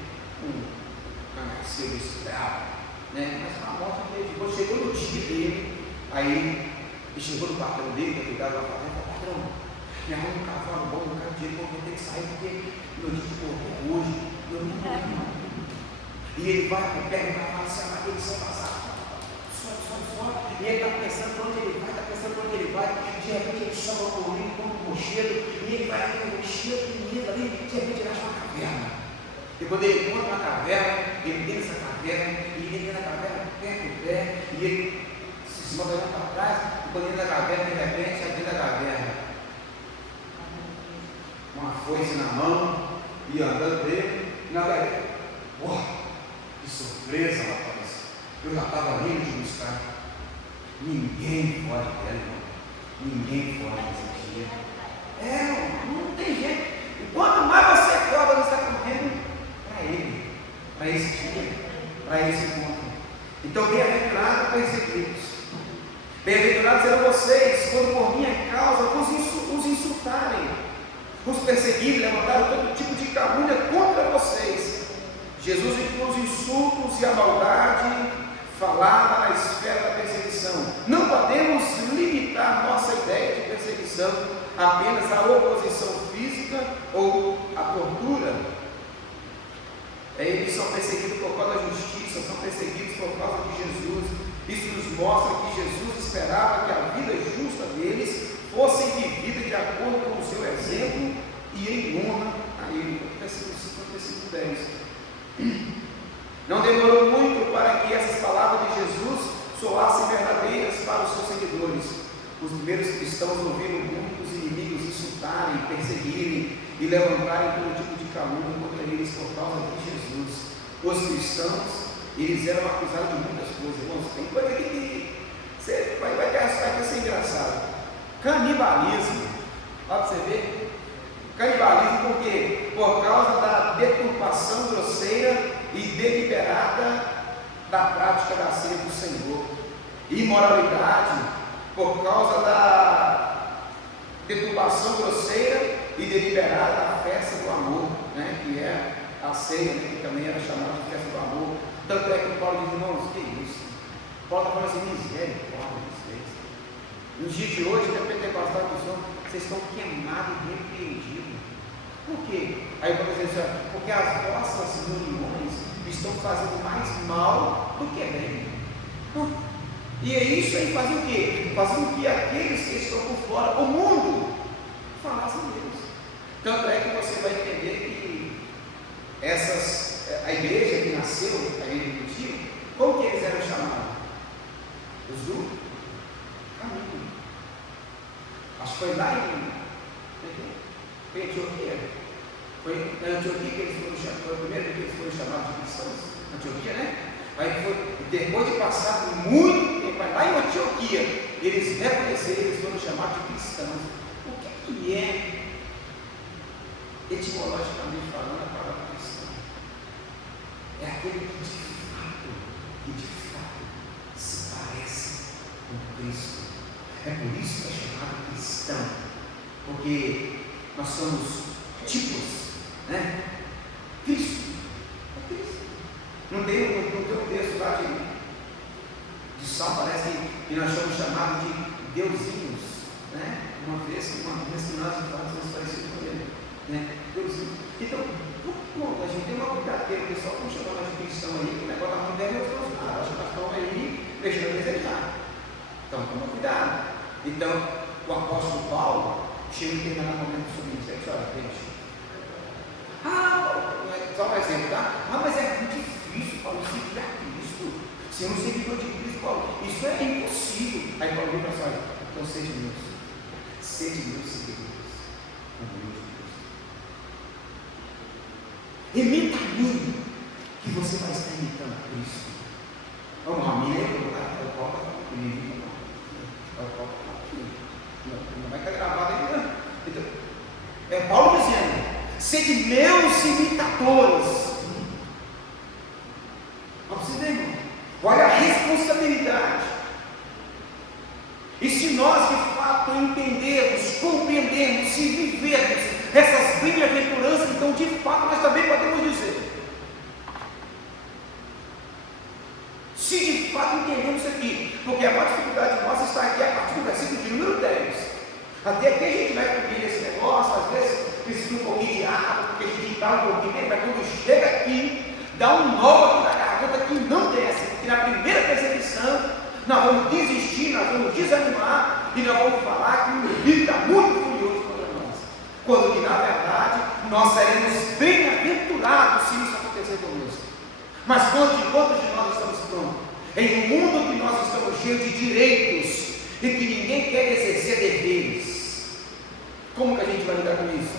cangaceiro escravo, né? Mas a morte dele, quando chegou no dia dele, aí ele chegou no patrão dele, que cuidava da fazenda, patrão, me arruma um cavalo bom, um carro de dinheiro, eu vou ter que sair, porque meu dia de morrer hoje, eu não morri não. E ele vai, pega o cavalo, se amarra, ele sai passar. E ele está pensando para onde ele vai, de repente ele sobe o corrinho, come um rochedo, e ele vai aquele rochedo, menino ali, de repente ele acha uma caverna. E quando ele encontra uma caverna, ele vem nessa caverna, e ele vem na caverna, perto do pé, e ele se esmaga para trás, e quando ele entra na caverna, de repente, sai dentro da caverna, uma foice na mão, e andando dele, e na caverna, que surpresa, rapaz! Eu já estava livre de buscar. Ninguém pode dela, irmão. Ninguém pode nesse dia. Não tem jeito. E quanto mais você acorda, você está correndo para ele, para esse dia, para esse encontro. Então, bem-aventurados perseguidos. Bem-aventurados serão vocês, quando por minha causa os insultarem, os perseguirem, levantaram todo tipo de calúnia contra vocês. Jesus inclui os insultos e a maldade falada na esfera da perseguição. Não podemos limitar nossa ideia de perseguição apenas à oposição física ou à tortura. Eles são perseguidos por causa da justiça, são perseguidos por causa de Jesus. Isso nos mostra que Jesus esperava que a vida deles fossem vividas de acordo com o seu exemplo e em honra a ele. Versículo 5, versículo 10. Não demorou muito para que essas palavras de Jesus soassem verdadeiras para os seus seguidores. Os primeiros cristãos ouviram muitos inimigos insultarem, perseguirem e levantarem todo tipo de calúnia contra eles por causa de Jesus. Os cristãos, eles eram acusados de muitas coisas. Irmãos, tem coisa que você vai ter ser engraçado. Canibalismo. Olha para você ver. Canibalismo por quê? Por causa da deturpação grosseira e deliberada da prática da ceia do Senhor. Imoralidade por causa da deturpação grosseira e deliberada da festa do amor, né? Que é a ceia, né? Que também era chamada de festa do amor. Tanto é que o Paulo diz, irmãos, que isso? Paulo está falando assim, misericórdia de vocês. Nos dias de hoje, o pentecostal do Senhor, vocês estão queimados e repreendidos. Por quê? Aí eu vou dizer assim, porque as vossas reuniões estão fazendo mais mal do que bem. E é isso aí fazer o quê? Fazer com que aqueles que estão por fora, o mundo, falassem deles. Tanto é que você vai entender que a igreja que nasceu, a igreja do tio, como que eles eram chamados? Os do caminho. Acho que foi lá em Antioquia. Foi na Antioquia que eles foram chamados, foi o primeiro que eles foram chamados de cristãos. Antioquia, né? Aí foi, depois de passar muito tempo, lá em Antioquia, eles reconheceram, eles foram chamados de cristãos. O que é, etimologicamente falando, a palavra cristão? É aquele que de fato se parece com Cristo. É por isso que é chamado cristão, porque nós somos tipos, né? Cristo é Cristo. Não tem um texto lá de Salmo, parece que nós somos chamados de deusinhos, né? Uma vez que nós somos parecidos com ele, né? Deusinhos. Então, a gente tem uma cuidado, porque o pessoal está chamando nós de cristão aí, que o negócio está muito vergonhoso. Acho que nós estamos aí deixando a desejar. Então, toma cuidado. Então, o apóstolo Paulo chega em determinado momento sobre isso. É que olha, gente. Só um exemplo, tá? Mas é muito difícil, Paulo, seguir a Cristo. Ser um seguidor de Cristo, Paulo, isso é impossível. Aí Paulo diz para olha, então sede meus seguidores, como eu de Cristo. Imita a mim, que você vai estar imitando a Cristo. Vamos lá, me lembro, tá? Eu coloco aqui. Não vai estar gravado ainda. Então, é Paulo dizendo: sede meus imitadores. Não precisa, irmão. Olha a responsabilidade. E se nós de fato entendermos, compreendermos e vivermos essas bem-aventuranças, então de fato nós também podemos dizer. Se de fato entendemos isso aqui, porque a maior dificuldade nossa está aqui a partir do versículo de número 10. Até aqui a gente vai comer esse negócio, às vezes precisa um pouquinho de água, porque a gente dá um pouquinho, mas quando chega aqui, dá um nó aqui na garganta que não desce, porque na primeira perseguição nós vamos desistir, nós vamos desanimar e nós vamos falar que o inimigo está muito furioso contra nós, quando que na verdade nós seremos bem-aventurados se isso acontecer conosco. Mas quantos de nós estamos prontos? Em um mundo que nós estamos cheios de direitos e que ninguém quer exercer deveres, como que a gente vai lidar com isso?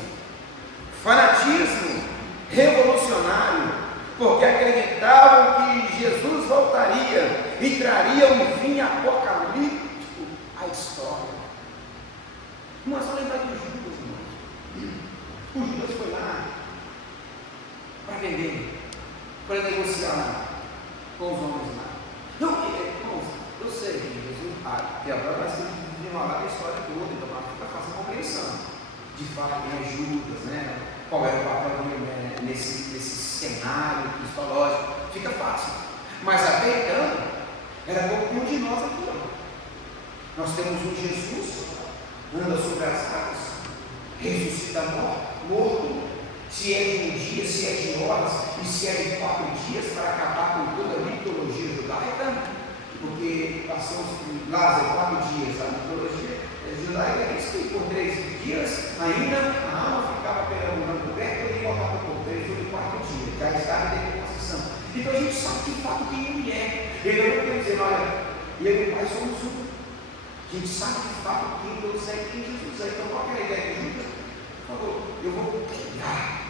Fanatismo revolucionário, porque acreditavam que Jesus voltaria e traria um fim apocalíptico à história. Não é só lembrar de Judas, irmãos. O Judas foi lá para vender, para negociar com os homens lá. Não, irmãos, eu sei que Jesus, até agora nós temos que desenrolar a história toda, então para fazer compreensão. De fato, quem é Judas, né? Qual era o papel dele nesse cenário cristológico? Fica fácil. Mas até então, era pouco de nós aqui. Ó. Nós temos um Jesus, anda sobre as águas, ressuscita morto, se é de um dia, se é de horas, e se é de 4 dias, para acabar com toda a mitologia judaica, porque passamos Lázaro 4 dias, a mitologia ainda a alma ficava perambulando coberta, ele ia voltar para o corpo. Ele foi no quarto dia, já estava em decomposição. Então a gente sabe de fato quem ele é. Ele não quer dizer, olha, eu e o Pai somos um. A gente sabe de fato quem Deus é e quem Jesus é. Então qual é a ideia de Judas? Falou, eu vou criar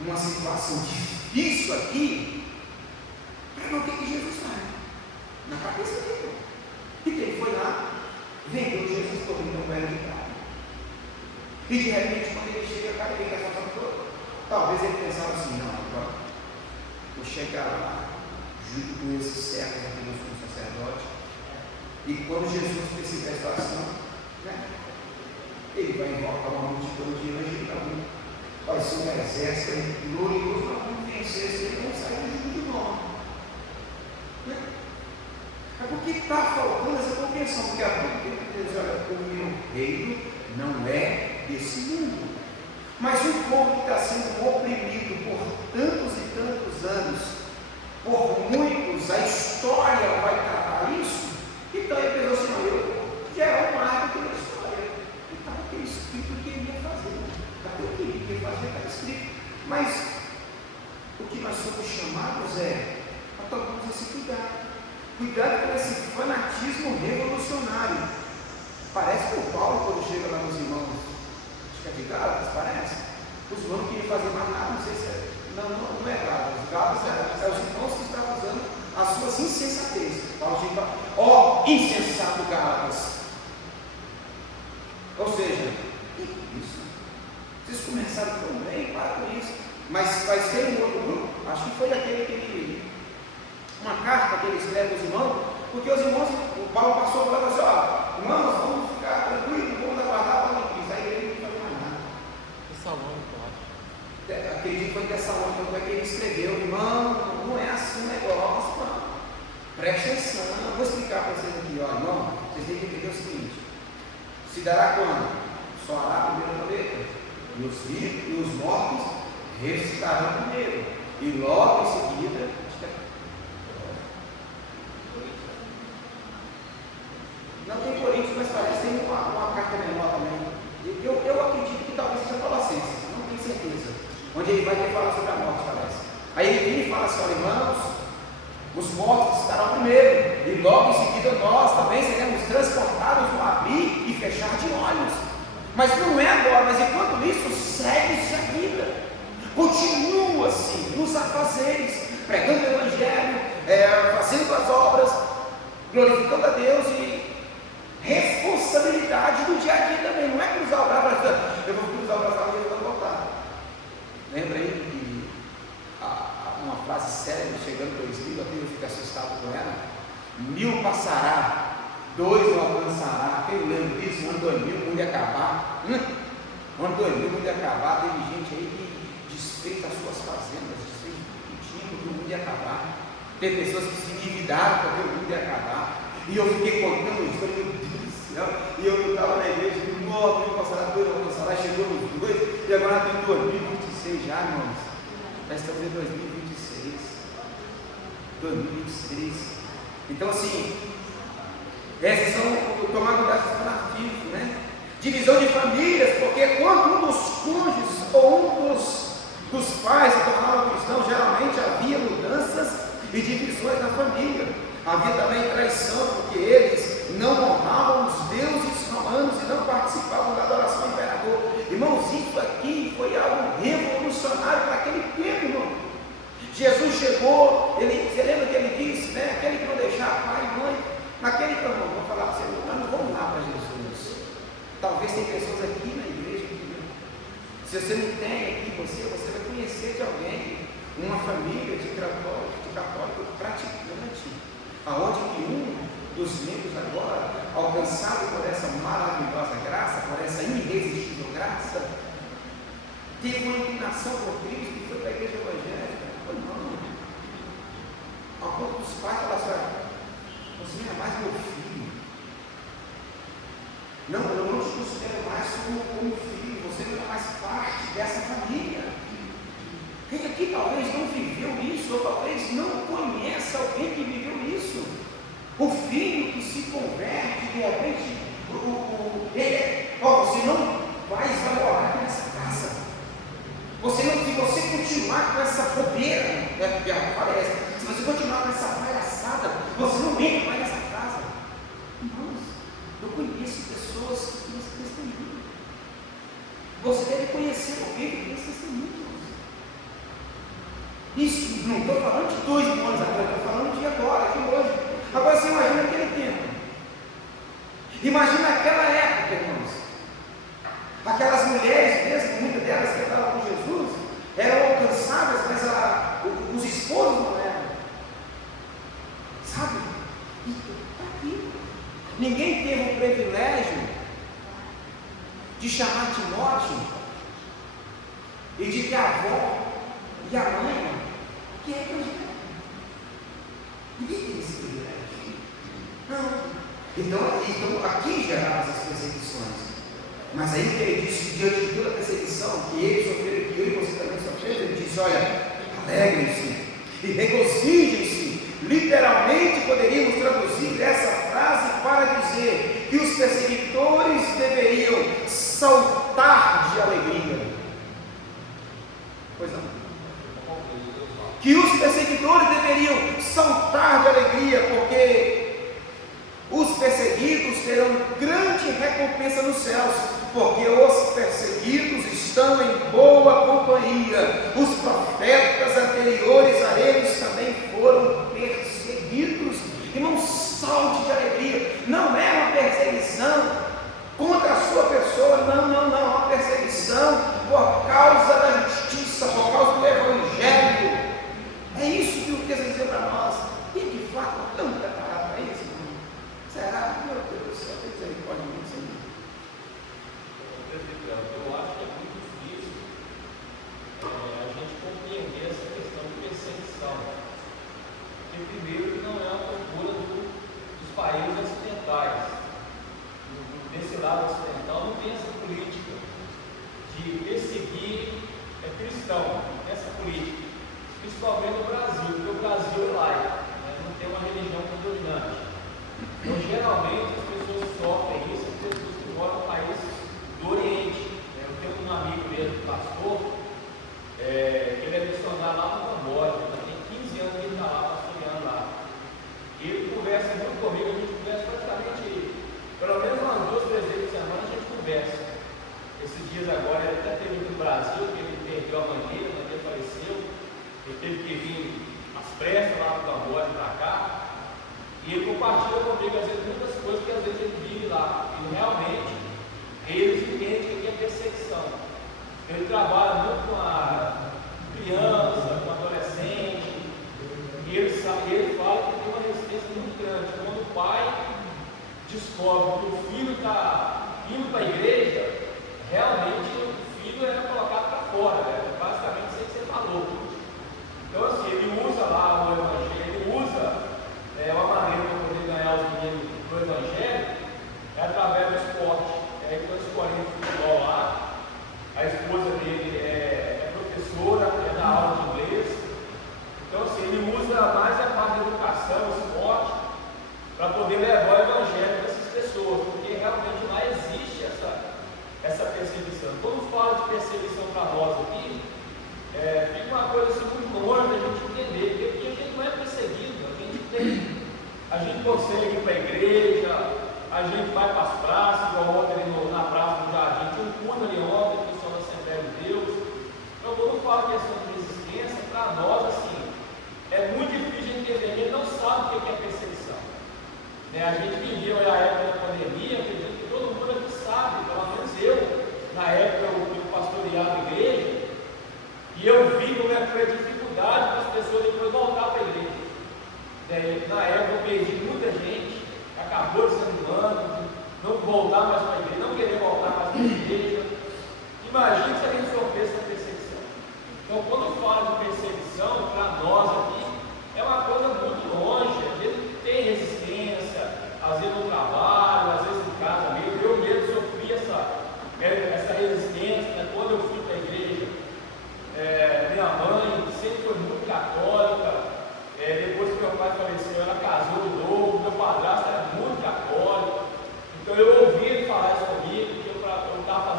uma situação difícil aqui para ver o que Jesus faz na cabeça dele. E ele foi lá, vendeu Jesus por um velho de prata. E de repente, quando ele chega, cara, ele quer só toda. Talvez ele pensava assim, não, agora vou chegar lá, junto com esses servos aqui no sumo sacerdote, e quando Jesus perceber a situação, né, ele vai invocar uma multidão de anjos, vai ser um exército glorioso, nós vamos vencer, se ele não sair do jugo de nós. Né? É porque está faltando essa compreensão, porque a Bíblia diz, olha, o meu reino não é desse mundo. Mas um povo que está sendo oprimido por tantos e tantos anos, por muitos, a história vai tratar isso. Então ele pensou assim, não, eu gerar um marco pela história. E estava aquele escrito que ele ia fazer. Até o que ele ia fazer estava escrito. Mas o que nós somos chamados é a tomarmos esse cuidado. Cuidado com esse fanatismo revolucionário. Parece que o Paulo, quando chega lá nos irmãos, acho que é de Gálatas, parece, os irmãos não queriam fazer mais nada, não sei se é. Não é Gálatas. Os Gálatas eram os irmãos que estavam usando as suas insensatezes. Paulo chega e fala, ó, insensato Gálatas. Ou seja, isso. Vocês começaram tão bem, para com isso. Mas tem um outro grupo, acho que foi uma carta que ele escreve aos irmãos, porque os irmãos, o Paulo passou por lá e falou assim, ó, irmãos, vamos ficar tranquilos, vamos aguardar para Cristo. Aí ele não falou mais nada. Tessalônica, eu acho. Aquele dia foi em Tessalônica, como é que ele escreveu, irmão, não é assim o negócio, não. Preste atenção, eu vou explicar para vocês aqui, ó, irmão, vocês têm que entender o seguinte, se dará quando? Soará a primeira trombeta, e os vivos e os mortos ressuscitarão primeiro, e logo em seguida, não tem Coríntios, mas parece que tem uma carta menor também. Eu acredito que talvez seja Colossenses, não tenho certeza. Onde ele vai ter falar sobre a morte, parece. Aí ele vem e fala assim, irmãos, os mortos estarão primeiro, e logo em seguida nós também seremos transportados no abrir e fechar de olhos. Mas não é agora, mas enquanto isso, segue-se a vida. Continua assim, nos afazeres, pregando o Evangelho, fazendo as obras, glorificando a Deus e responsabilidade do dia a dia também, não é cruzar o braço, eu vou cruzar o braço e eu vou voltar. Lembra aí que uma frase célebre chegando pelo Espírito, até eu fico assustado com ela: 1000 passará, 2 não alcançará. Quem lembra disso? O ano 2000, o mundo ia acabar. O ano 2000, o mundo ia acabar. Teve gente aí que desfez as suas fazendas, desfez tudo que tinha, porque o mundo ia acabar. Tem pessoas que se endividaram porque o mundo ia acabar. E eu fiquei contando isso, meu Deus do céu, e eu estava na igreja, e não passará, 2 não alcançará, chegou nos 2, e agora tem 2026 já, irmãos. Nós estamos em 2026. 2026. Então assim, esses são tomados desses fanatismos, né? Divisão de famílias, porque quando um dos cônjuges ou um dos pais se tornava cristão, geralmente havia mudanças e divisões na família. Havia também traição, porque eles não honravam os deuses romanos e não participavam da adoração ao imperador. Irmãos, isso aqui foi algo revolucionário para aquele tempo, irmão. Jesus chegou, você lembra que ele disse, né? Aquele que não deixar pai e mãe, naquele que eu não vou falar para você, mas vamos lá para Jesus. Talvez tem pessoas aqui na igreja que, se você não tem aqui você vai conhecer de alguém, uma família de católico praticante, aonde que um dos membros agora, alcançado por essa maravilhosa graça, por essa irresistível graça, teve uma inclinação por Cristo e foi para a igreja evangélica. Não. Ao ponto dos pais falaram assim, você não é mais meu filho. Não, eu não te considero mais como filho, você não é mais parte dessa família. Quem aqui talvez não viveu isso, ou talvez não conheça alguém que viveu isso. O filho que se converte, de repente, você não vai morar com continuar com essa bobeira, parece, se você continuar com essa palhaçada, você não entra mais nessa casa. Irmãos, eu conheço pessoas que têm esse testemunho. Você deve conhecer alguém que tem esse testemunho. Isso, não estou falando de 2 mil anos atrás, estou falando de agora, de hoje. Agora você imagina aquele tempo. Imagina aquela época, irmãos. Aquelas mulheres mesmo, muitas delas que estavam com Jesus, eram alcançadas, mas os esposos não eram. Sabe? Está aqui. Ninguém teve o privilégio de chamar Timóteo e de ter a avó e a mãe que é evangélica. Ninguém tem esse privilégio. Não. Então aqui geraram as perseguições. Mas aí que ele disse, diante de toda a perseguição que ele sofreu, que eu e você também sofremos, ele disse: olha, alegrem-se e regozijem-se. Literalmente poderíamos traduzir essa frase para dizer que os perseguidores deveriam saltar de alegria. Pois não. Que os perseguidores deveriam saltar de alegria, porque os perseguidos terão grande recompensa nos céus, porque os perseguidos estão em boa companhia. Os profetas anteriores a eles também foram perseguidos. Irmão, salte de alegria. Não é uma perseguição contra a sua pessoa, não. É uma perseguição por causa da justiça, por causa do Evangelho. É isso que o texto diz para nós. E de fato, tão preparado para isso? Será? Meu Deus do céu, tem misericórdia de mim, Senhor. Eu acho que é muito difícil a gente compreender essa questão de perseguição. Porque, primeiro, não é a cultura dos países ocidentais. Desse lado ocidental não tem essa política de perseguir cristão, essa política. Principalmente no Brasil, porque o Brasil é laico, não tem uma religião predominante. Então, geralmente, as pessoas sofrem isso, as pessoas que moram no país do Oriente. Eu tenho um amigo mesmo, pastor, que ele é missionário lá no Camboja, já tem 15 anos que ele está lá, pastoreando lá. E ele conversa muito comigo, a gente conversa praticamente, pelo menos umas 2, 3 vezes por semana a gente conversa. Esses dias agora, ele até teve no Brasil, porque ele perdeu a mãe dele faleceu, ele teve que vir às pressas lá do Camboja para cá. E ele compartilha comigo, às vezes, muitas coisas que às vezes ele vive lá. E realmente, eles entendem que é perseguição. Ele trabalha muito com a criança, com adolescente. E ele fala que tem uma resistência muito grande. Quando o pai descobre que o filho está indo para a igreja, realmente o filho é colocado para fora. Basicamente isso que você falou. Então, assim, ele usa lá o evangelho, ele usa uma maneira de poder ganhar os meninos para o Evangelho é através do esporte. Ele está escolhendo futebol lá, a esposa dele é professora, dá aula de inglês. Então, assim, ele usa mais a parte da educação, o esporte, para poder levar o Evangelho para essas pessoas, porque realmente lá existe essa perseguição. Quando falo de perseguição para nós aqui, fica uma coisa assim muito longe da gente entender, porque aqui a gente não é perseguido. A gente consegue ir para a igreja, a gente vai para as praças, igual ontem ali na praça do Jardim, tinha um culto ali ontem, que são da Assembleia de Deus. Então, quando eu falo questão de resistência, para nós, assim, é muito difícil entender, a gente não sabe o que é perseguição. A gente viveu a época da pandemia, acredito que todo mundo aqui sabe, pelo menos eu, na época eu pastoreava a igreja, e eu vi como foi a dificuldade para as pessoas depois voltar para a igreja. Na época eu perdi muita gente, acabou desanimando, não voltar mais para a igreja, não querer voltar mais para a igreja. Imagine se a gente sofresse essa perseguição. Então, quando eu falo de perseguição, para nós aqui, é uma coisa muito longe. Às vezes tem resistência, às vezes no trabalho, às vezes em casa mesmo. Eu mesmo sofri essa resistência, quando eu fui para a igreja. Minha mãe sempre foi muito católica. Depois que meu pai faleceu, ela casou de novo. Meu padrasto era muito católico. Então eu ouvi ele falar isso comigo, que eu estava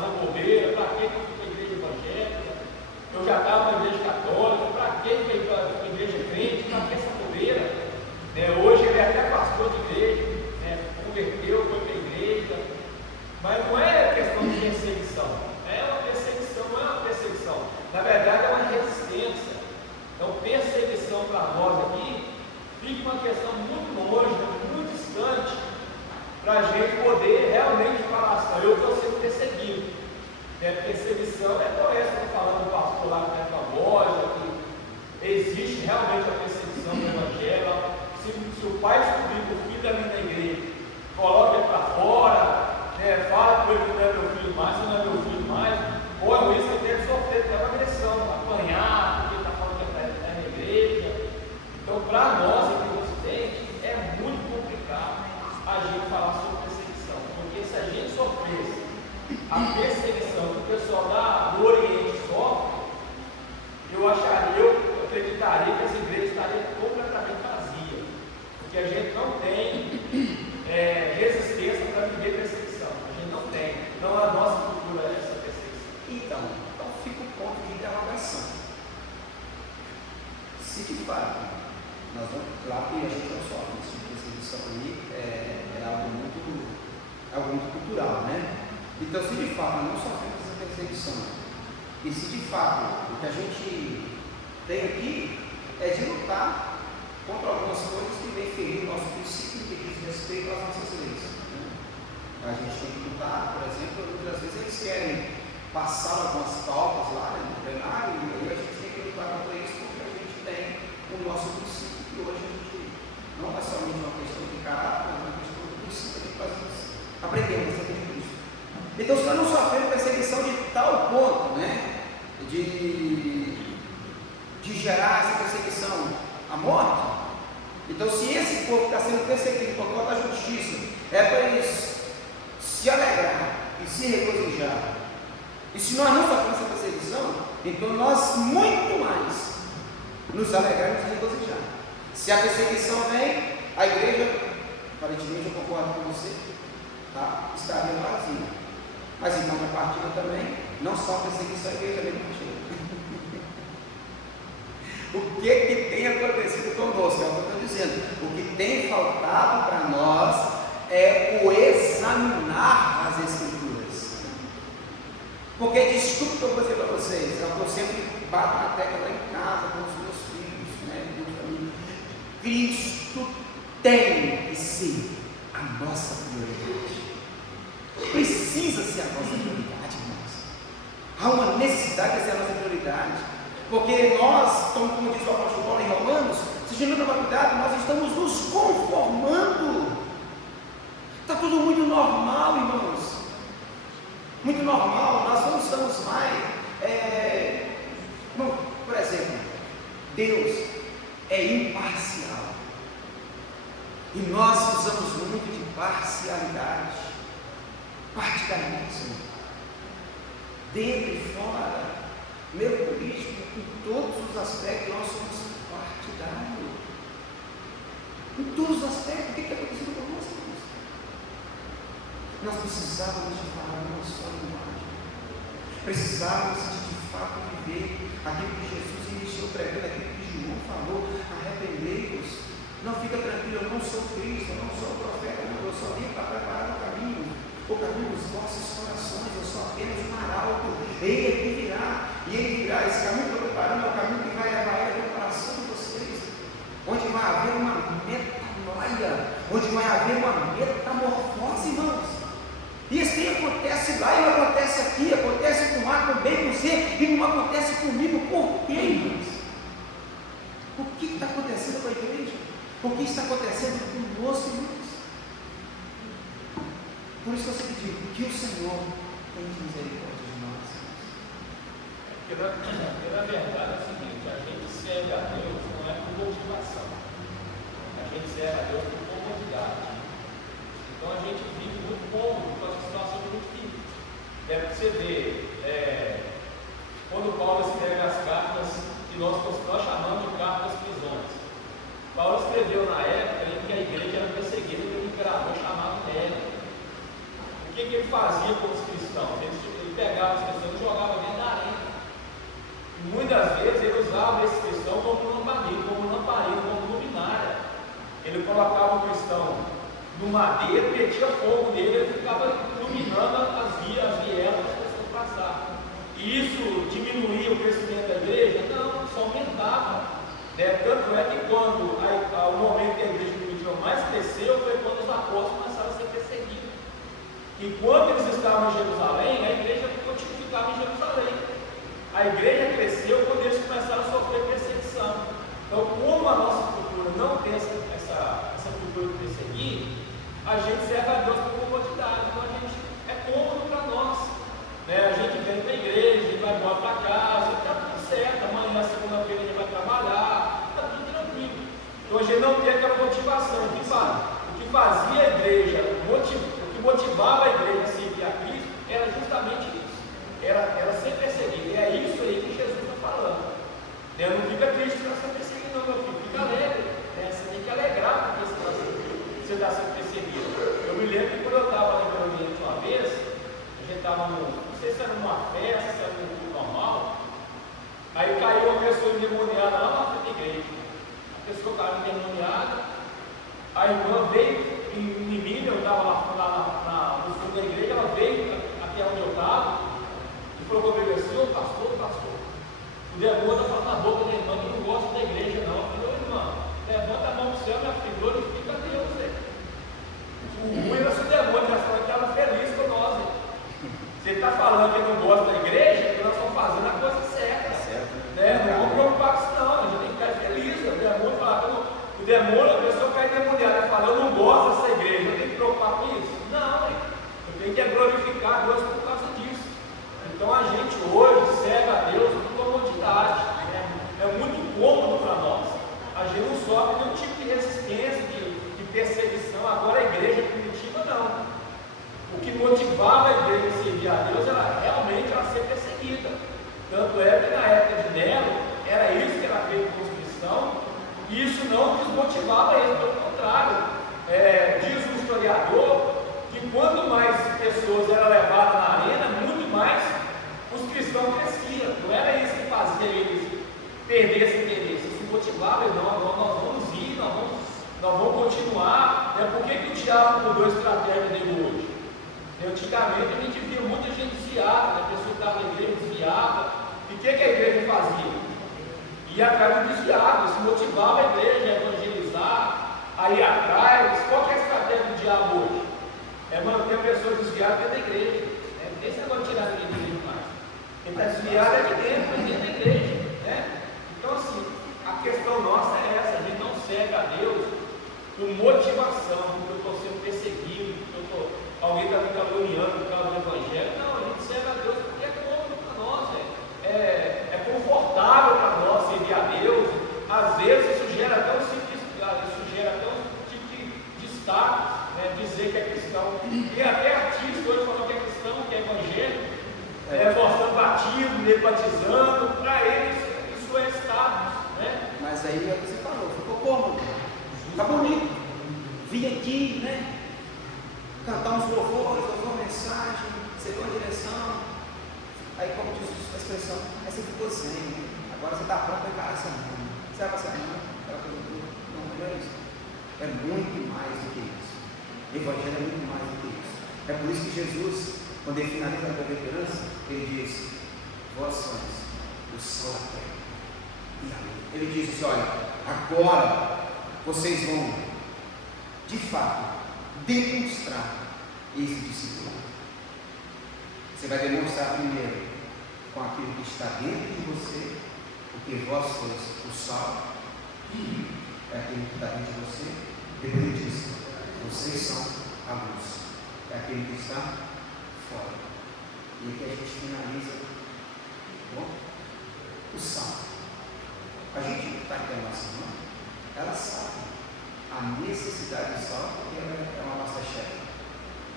para a gente poder realmente falar assim, eu estou sendo perseguido. Perseguição é igual essa que eu estou falando do pastor lá perto da loja, que existe realmente a perseguição do evangelho. Se o pai descobrir que o filho está vindo da igreja, coloca ele para fora, fala com ele que não é meu filho mais, não é meu filho mais, ou é isso que deve sofrer até uma agressão, apanhar, porque está falando que está na igreja. Então, para nós aqui no Ocidente, é muito complicado a gente falar sobre perseguição, porque se a gente sofresse a perseguição que o pessoal do Oriente sofre, eu acreditaria que as igrejas estariam completamente vazias, porque a gente não tem resistência para viver perseguição, a gente não tem, então a nossa cultura é essa perseguição. Então fica o ponto de interrogação. Se de fato, nós vamos, claro que a gente não sofre esse tipo de perseguição aí, é algo muito cultural, né? Então, se de fato nós não sofremos essa perseguição, e se de fato o que a gente tem aqui é de lutar contra algumas coisas que vêm ferir o nosso princípio que diz respeito às nossas leis, né? A gente tem que lutar, por exemplo, muitas vezes eles querem passar algumas pautas lá no plenário, e aí a gente tem que lutar contra isso porque a gente tem o nosso princípio que hoje a gente não é somente uma questão de caráter, mas uma questão de princípio que nós aprendemos acerca de Cristo. Então, se nós não sofremos perseguição de tal ponto, né, de gerar essa perseguição à morte, então, se esse povo está sendo perseguido por conta da justiça, é para eles se alegrar e se regozijar. E se nós não sofremos essa perseguição, então nós muito mais nos alegramos e regozijar. Se a perseguição vem, a igreja, aparentemente eu concordo com você, tá? Estaria vazia. Mas em contrapartida também, não só perseguição, a igreja também não chega. O que tem acontecido conosco? É o que eu estou dizendo. O que tem faltado para nós é o examinar as Escrituras. Porque, desculpe que eu vou dizer para vocês, eu sempre bato na tecla lá em casa com os meus filhos, né, com a família. Cristo tem que ser a nossa prioridade. Precisa ser a nossa prioridade, irmãos. Há uma necessidade de ser a nossa prioridade, porque nós, como diz o apóstolo Paulo em Romanos, se a gente não tomar cuidado, nós estamos nos conformando. Está tudo muito normal, irmãos. Muito normal, nós não estamos mais. Por exemplo, Deus é imparcial. E nós usamos muito de parcialidade. Partidarismo, dentro e fora, meio político, em todos os aspectos nós somos partidários. Em todos os aspectos, o que está acontecendo conosco? Nós precisávamos de falar uma só linguagem, precisávamos de fato viver aquilo que Jesus iniciou pregando, aquilo que João falou: arrependei-vos, não fica tranquilo, eu não sou Cristo, eu não sou profeta, não, eu só vim para preparar o caminho dos vossos corações, eu sou apenas um arauto, ele aqui virá, e ele virá. Esse caminho que eu estou preparando é o caminho que vai levar ele ao coração de vocês, onde vai haver uma metanoia, onde vai haver uma metamorfose, irmãos. E esse trem acontece lá e não acontece aqui, acontece com A, com B, com C, e não acontece comigo. Por quê, irmãos? O que está acontecendo com a igreja? O que está acontecendo conosco, irmãos? Por isso que eu sempre digo que o Senhor tem misericórdia de nós. Porque na verdade é o seguinte: a gente serve a Deus não é por motivação, a gente serve a Deus por comodidade. Então a gente vive muito cômodo com a situação muito difícil. Deve você ver, quando Paulo escreve as cartas que nós chamamos de cartas prisões. Paulo escreveu na época em que a igreja era perseguida pelo imperador chamado Nero. O que ele fazia com os cristãos? Ele pegava os cristãos e jogava dentro da arena. E muitas vezes ele usava esse cristão como lamparina, como luminária. Ele colocava o cristão no madeiro, metia fogo nele, ele ficava iluminando as vielas para as pessoas passarem. E isso diminuía o crescimento da igreja? Não, só aumentava. Tanto é que quando o momento que a igreja primitiva mais cresceu foi quando os apóstolos começaram a ser perseguidos. Enquanto eles estavam em Jerusalém, a igreja ficava em Jerusalém. A igreja cresceu quando eles começaram a sofrer perseguição. Então, como a nossa cultura não tem essa cultura de perseguir, a gente serve a Deus por comodidade. Então, é cômodo para nós. A gente vem para a igreja, a gente vai embora para casa, está tudo certo. Amanhã, segunda-feira, a gente vai trabalhar, está tudo tranquilo. Então, a gente não tem aquela motivação. O que fazia a igreja, o que motivava a igreja a seguir a Cristo, era justamente isso. Era ser perseguido. E é isso aí que Jesus está falando. Não fica triste para ser perseguido, não, meu filho. Fica alegre. Você tem que alegrar porque você está sendo perseguido. Eu me lembro que quando eu estava na Belo Horizonte uma vez, a gente estava não sei se era numa festa, se era num culto normal, aí caiu uma pessoa endemoniada lá na frente da igreja. A pessoa caiu endemoniada, a irmã veio em mim, eu estava lá no fundo da igreja, ela veio até onde eu estava e falou comigo assim: ô pastor, o demônio está falando na boca da irmã que não gosta da igreja, não. Eu falei: ô irmã, levanta a mão para o céu, minha filha, glorifica a Deus. O ruim era se o demônio já estava feliz com nós. Você está falando que não gosta da igreja, que nós estamos fazendo a coisa certa. Não vamos preocupar com isso, não. A gente tem que ficar feliz. O demônio, a pessoa cai endemoniada, fala: eu não gosto dessa igreja, eu tenho que preocupar com isso? Não, eu tenho que glorificar a Deus por causa disso. Então a gente hoje serve a Deus por comodidade. É muito cômodo para nós. A gente não sofre nenhum tipo de resistência, de perseguição. Agora a igreja primitiva não. O que motivava a igreja a servir a Deus era realmente ela ser perseguida. Tanto é que na época de Nero, era isso que era feito com os cristãos, e isso não desmotivava eles, pelo contrário. Diz o historiador que quanto mais pessoas eram levadas na arena, muito mais os cristãos cresciam. Não era isso que fazia eles perder esse interesse. Isso motivava eles: não, nós vamos ir, nós vamos continuar. Por que o diabo mudou a estratégia dele hoje? Antigamente a gente via muita gente desviada, a pessoa que estava na igreja desviada. E o que a igreja fazia? Ia atrás do desviado, isso motivava a igreja a evangelizar, a ir atrás. Qual que é a estratégia do diabo hoje? É manter a pessoa desviada dentro da igreja. Não tem esse negócio de tirar ninguém da igreja mais. Quem está desviado é de dentro, mas dentro da igreja. Então, assim, a questão nossa é essa: a gente não serve a Deus por motivação, porque eu estou sendo perseguido, porque alguém está me caluniando por causa do Evangelho. Não, a gente serve a Deus porque é cômodo para nós, é confortável para nós servir a Deus. Às vezes isso gera até um tipo de status, dizer que é cristão. Tem até artista hoje falando que é cristão, que é evangélico, mostrando batismo, dele batizando. Para eles isso é status. Mas aí é o que você falou, ficou cômodo, está bonito. Vim aqui, cantar uns louvores, ouvir uma mensagem, receber uma direção. Aí, como diz a expressão, aí você ficou zen. Agora você está pronto para encarar essa mão. Você vai passar a mão, aquela coisa toda. Não é isso. É muito mais do que isso. O Evangelho é muito mais do que isso. É por isso que Jesus, quando ele finaliza a bem-aventurança, ele diz: vós sois o sal da terra. Ele diz assim: olha, agora vocês vão, de fato, demonstrar esse discipulado. Você vai demonstrar primeiro com aquilo que está dentro de você, porque vós sois o sal, é aquilo que está dentro de você. Depois ele diz: vocês são a luz, é aquele que está fora. E aqui a gente finaliza. Bom, o sal. A gente está aqui a nossa mãe, ela sabe a necessidade do sal, porque ela é uma nossa chefe.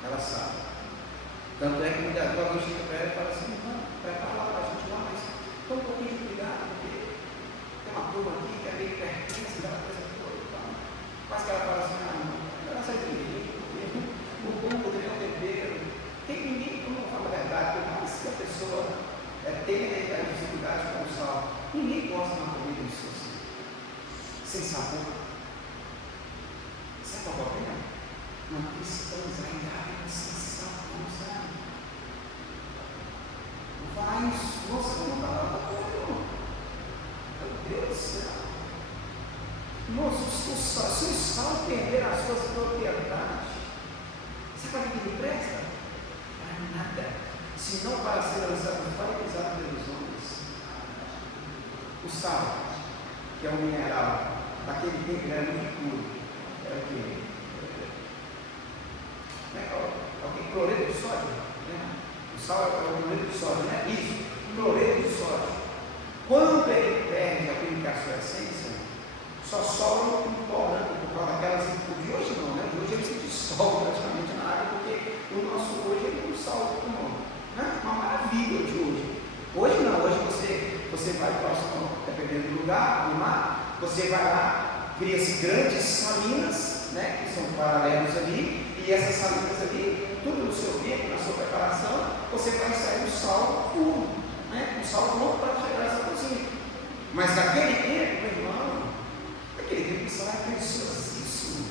Ela sabe. Tanto é que muitas vezes alguém chega para ela e fala assim: não, prepara lá para a gente lá, mas tão um pouquinho de cuidado, porque tem uma turma aqui que é meio pertinho, aquela coisa toda. Mas que ela fala assim: ah, não, ela sai de mim, o povo tem um tempero. Tem ninguém que não fala a verdade, por mais que a pessoa tenha dificuldade com o sal, ninguém gosta de uma comida assim, sem sabor. Sabe qual é o problema? Não cristãos ainda sem sabor, sabe? Não fala isso, nossa, não fala, meu Deus do céu. Nossa, se o sal perder as suas propriedades, sabe para que ele presta? nada, senão para ser lançado fora e pisado pelos homens. O sal, que é um mineral, daquele tempo ele era muito puro, era o que? Cloreto de sódio, né? O sal é o cloreto de sódio, né? Isso, cloreto de sódio. Quando ele perde aquilo que é a sua essência, só sobra um pó branco por causa daquelas. De hoje não, né? De hoje ele se dissolve praticamente na água, porque o nosso hoje ele não sal comum, né? Uma maravilha de hoje. Hoje não, hoje você vai para o dependendo do lugar, do mar, você vai lá, cria-se grandes salinas, né? Que são paralelos ali, e essas salinas ali, tudo no seu tempo, na sua preparação, você vai sair o sal puro, né? O sal pronto para chegar a essa cozinha. Mas naquele tempo, meu irmão, naquele tempo o sal era preciosíssimo.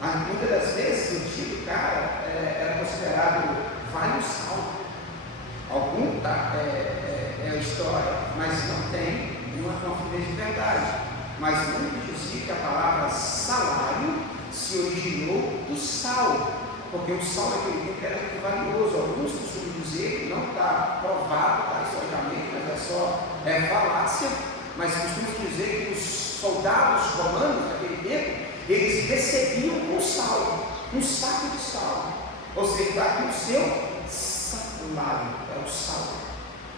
Mas muitas das vezes o tipo cara era considerado vale o sal. Algum é a história, mas não tem uma confidência de verdade. Mas muitos dizem que a palavra salário se originou do sal, porque o sal naquele tempo era muito valioso. Alguns costumam dizer, não está provado, tá, historicamente, mas é só falácia, mas costumam dizer que os soldados romanos naquele tempo, eles recebiam um sal, um saco de sal, ou seja, está aqui o seu salário, é o sal,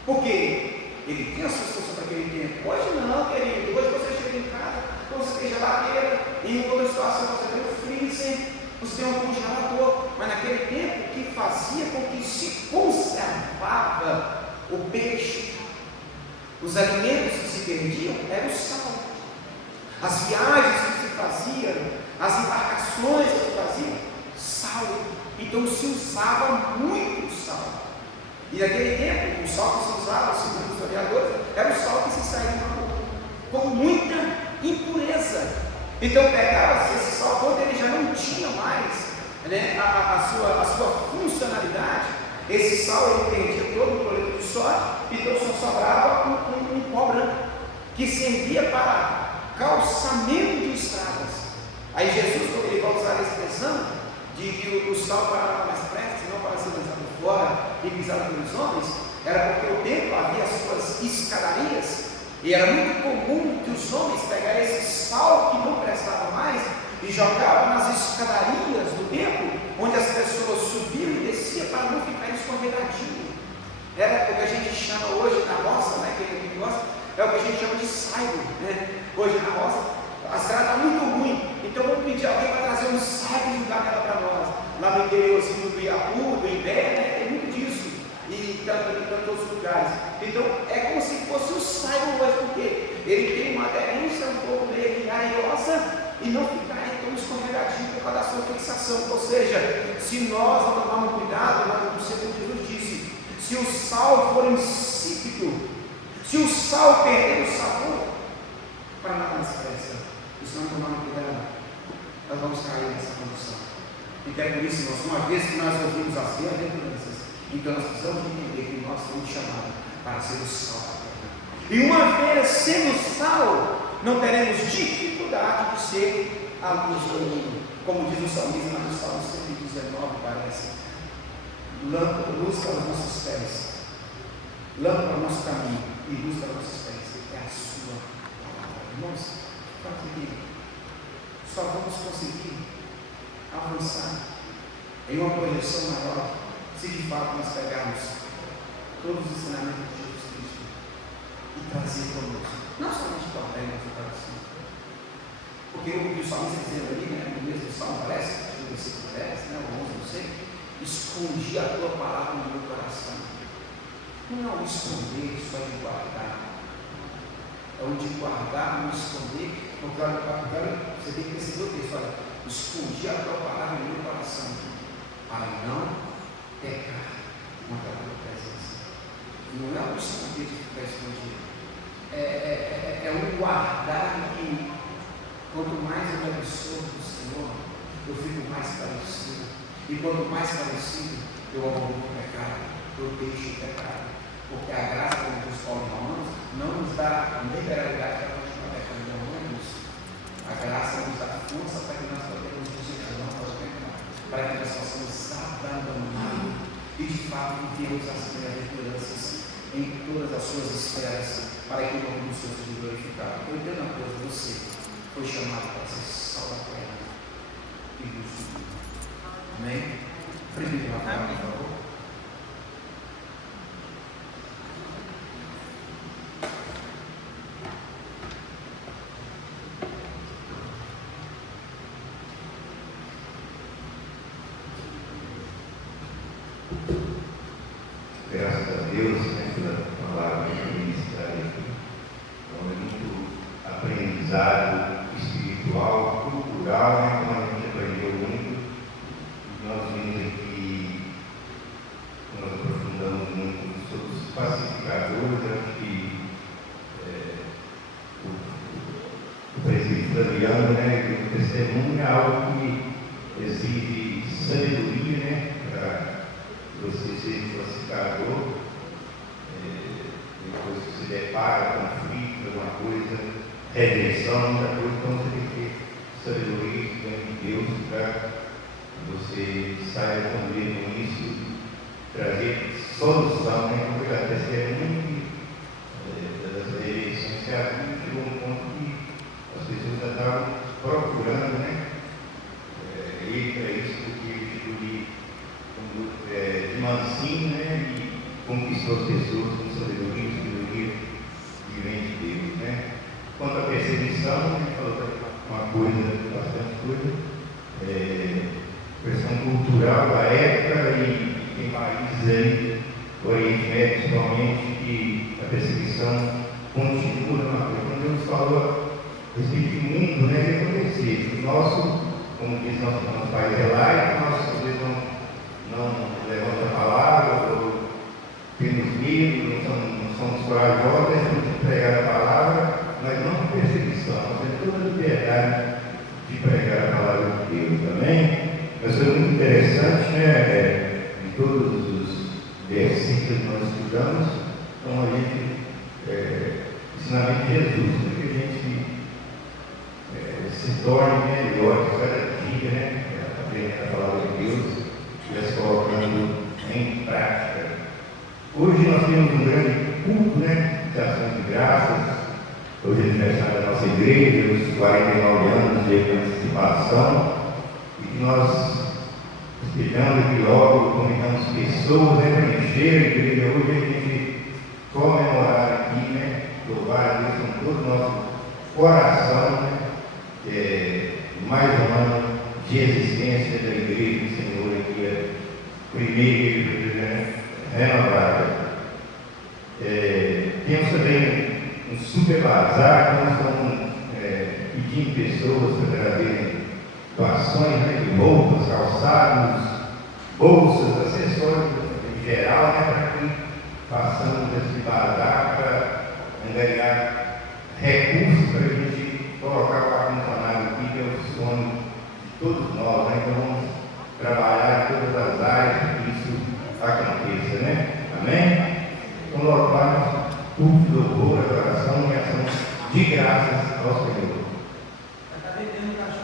porque ele tinha a sua função para aquele tempo. Hoje não, querido, hoje você chega em casa, você tem geladeira, em outra situação você tem um freezer, você tem um congelador, mas naquele tempo o que fazia com que se conservava o peixe, os alimentos que se perdiam, era o sal. As viagens que se faziam, as embarcações que se faziam, sal. Então se usava muito sal. E naquele tempo, o sal que se usava, segundo os historiadores, era o sal que se saía com muita impureza. Então pegava-se esse sal, quando ele já não tinha mais, né, a sua funcionalidade, esse sal ele perdia todo o cloreto de sódio, então só sobrava um pó branco, que servia para calçamento de estradas. Aí Jesus, quando ele vai usar a expressão de que o sal parava mais pressa, não para ser lançado fora e pisado pelos homens, era porque o templo havia as suas escadarias, e era muito comum que os homens pegassem esse sal que não prestava mais e jogavam nas escadarias do templo, onde as pessoas subiam e desciam para não ficar escorregadinho. Era o que a gente chama hoje na roça, né, que gosta, é o que a gente chama de saibro, né? Hoje na roça, a estrada está muito ruim, então vamos pedir alguém para trazer um saibro e jogar ela para nós. Lá no interiorzinho do Iapu, do Imbé, né, tem muito disso, e tantos outros lugares. Então é como se fosse o saibro hoje, porque ele tem uma aderência um pouco meio areosa e não ficar tão escorregadinho por causa da sua fixação. Ou seja, se nós não tomarmos cuidado, nós vamos ser como Jesus disse, se o sal for insípido, se o sal perder o sabor, para nada mais presta. E se não tomarmos cuidado, nós vamos cair nessa condição. Então é por isso, irmãos, uma vez que nós ouvimos as bem-aventuranças, então nós precisamos entender que nós somos chamados para ser o sal da terra. E uma vez sendo sal, não teremos dificuldade de ser a luz do mundo. Como diz o salmista no Salmo 119, parece. Luz para os nossos pés, lâmpada para o nosso caminho e luz para os nossos pés. É a sua palavra. Irmãos, só vamos conseguir avançar em uma projeção maior se de fato nós pegarmos todos os ensinamentos de Jesus Cristo e trazer conosco, não somente guardar em nosso coração, porque o que o salmista dizendo ali, né, no mesmo salmo parece, no versículo 10, né, o 11, não sei, escondi a tua palavra no meu coração. Não esconder, só de guardar, é onde guardar, não esconder, porque agora você tem que perceber o texto, olha, escondi a tua palavra no meu coração, para não pecar contra a tua presença. Não é um esconder de ficar escondido, é um guardar que, quanto mais eu me absorvo do Senhor, eu fico mais parecido, e quanto mais parecido, eu abandono o pecado, eu deixo o pecado, porque a graça, como diz Paulo em Romanos, não nos dá liberalidade para continuar pecando, não é isso. A graça nos dá força para que nós podemos nos enganar, para que nós possamos abandonar e de fato Deus as bem-aventuranças em todas as suas esferas, para que o nome do Senhor seja glorificado. Eu entendo uma coisa, você foi chamado para ser sal da terra e luz do mundo. Amém? Frente do Rafael, por favor. Graças a Deus, né, pela palavra ministrada aqui. Então, é muito aprendizado espiritual, cultural, né, como a gente aprendeu muito. Nós vimos aqui, nós aprofundamos muito sobre os pacificadores. Acho que o presbítero Flaviano, né, o testemunho é algo que exige sabedoria, né, para você ser pacificador. Depois que se depara com conflito, alguma coisa, rejeição, muita coisa, então você tem que ter sabedoria de Deus para você saiba conviver com isso, trazer solução, né? Porque a testemunha das rejeições que havia chegou a um ponto que as pessoas já estavam procurando, né? E para isso, porque ele ficou de mansinho, né? E conquistou as pessoas com sabedoria que vem de Deus, né? Quanto à perseguição, ele falou uma coisa, bastante coisa, questão cultural da época, e tem países aí, o Oriente Médio principalmente, que a perseguição continua na coisa. Quando Deus falou a respeito do mundo, né? O que aconteceu? O nosso, como diz nosso país é laico, nós às vezes não levamos a palavra, ou temos medo, não somos corajosos, deixamos de pregar a palavra, mas não com perseguição, nós temos toda a liberdade de pregar a palavra de Deus, amém? Mas foi muito interessante, né? Em todos os versículos que nós estudamos, então a gente, ensinamento de Jesus, para que a gente se torne melhor cada dia, né? Aprendendo a palavra de Deus e as colocando em prática. Hoje nós temos um grande culto, né? De ação de graças. Hoje é aniversário da nossa igreja, os 49 anos de emancipação, e que nós esperamos que logo convidamos pessoas, né, para encher a igreja. Hoje a gente comemorar aqui, né? Louvar a Deus com todo o nosso coração, né? Mais um ano de existência da igreja do Senhor aqui, a primeira igreja, né, renovada. Temos também um super bazar, que nós estamos pedindo pessoas para trazerem doações, né, de roupas, calçados, bolsas, acessórios em geral, né, para que façamos esse bazar para angariar recursos para a gente colocar o ar-condicionado aqui, que é o sonho de todos nós, né? Então vamos trabalhar em todas as áreas para que isso aconteça, né? Amém? Então, logo mais, nosso culto de louvor, adoração e ação de graças ao Senhor. Está vendendo cachorro.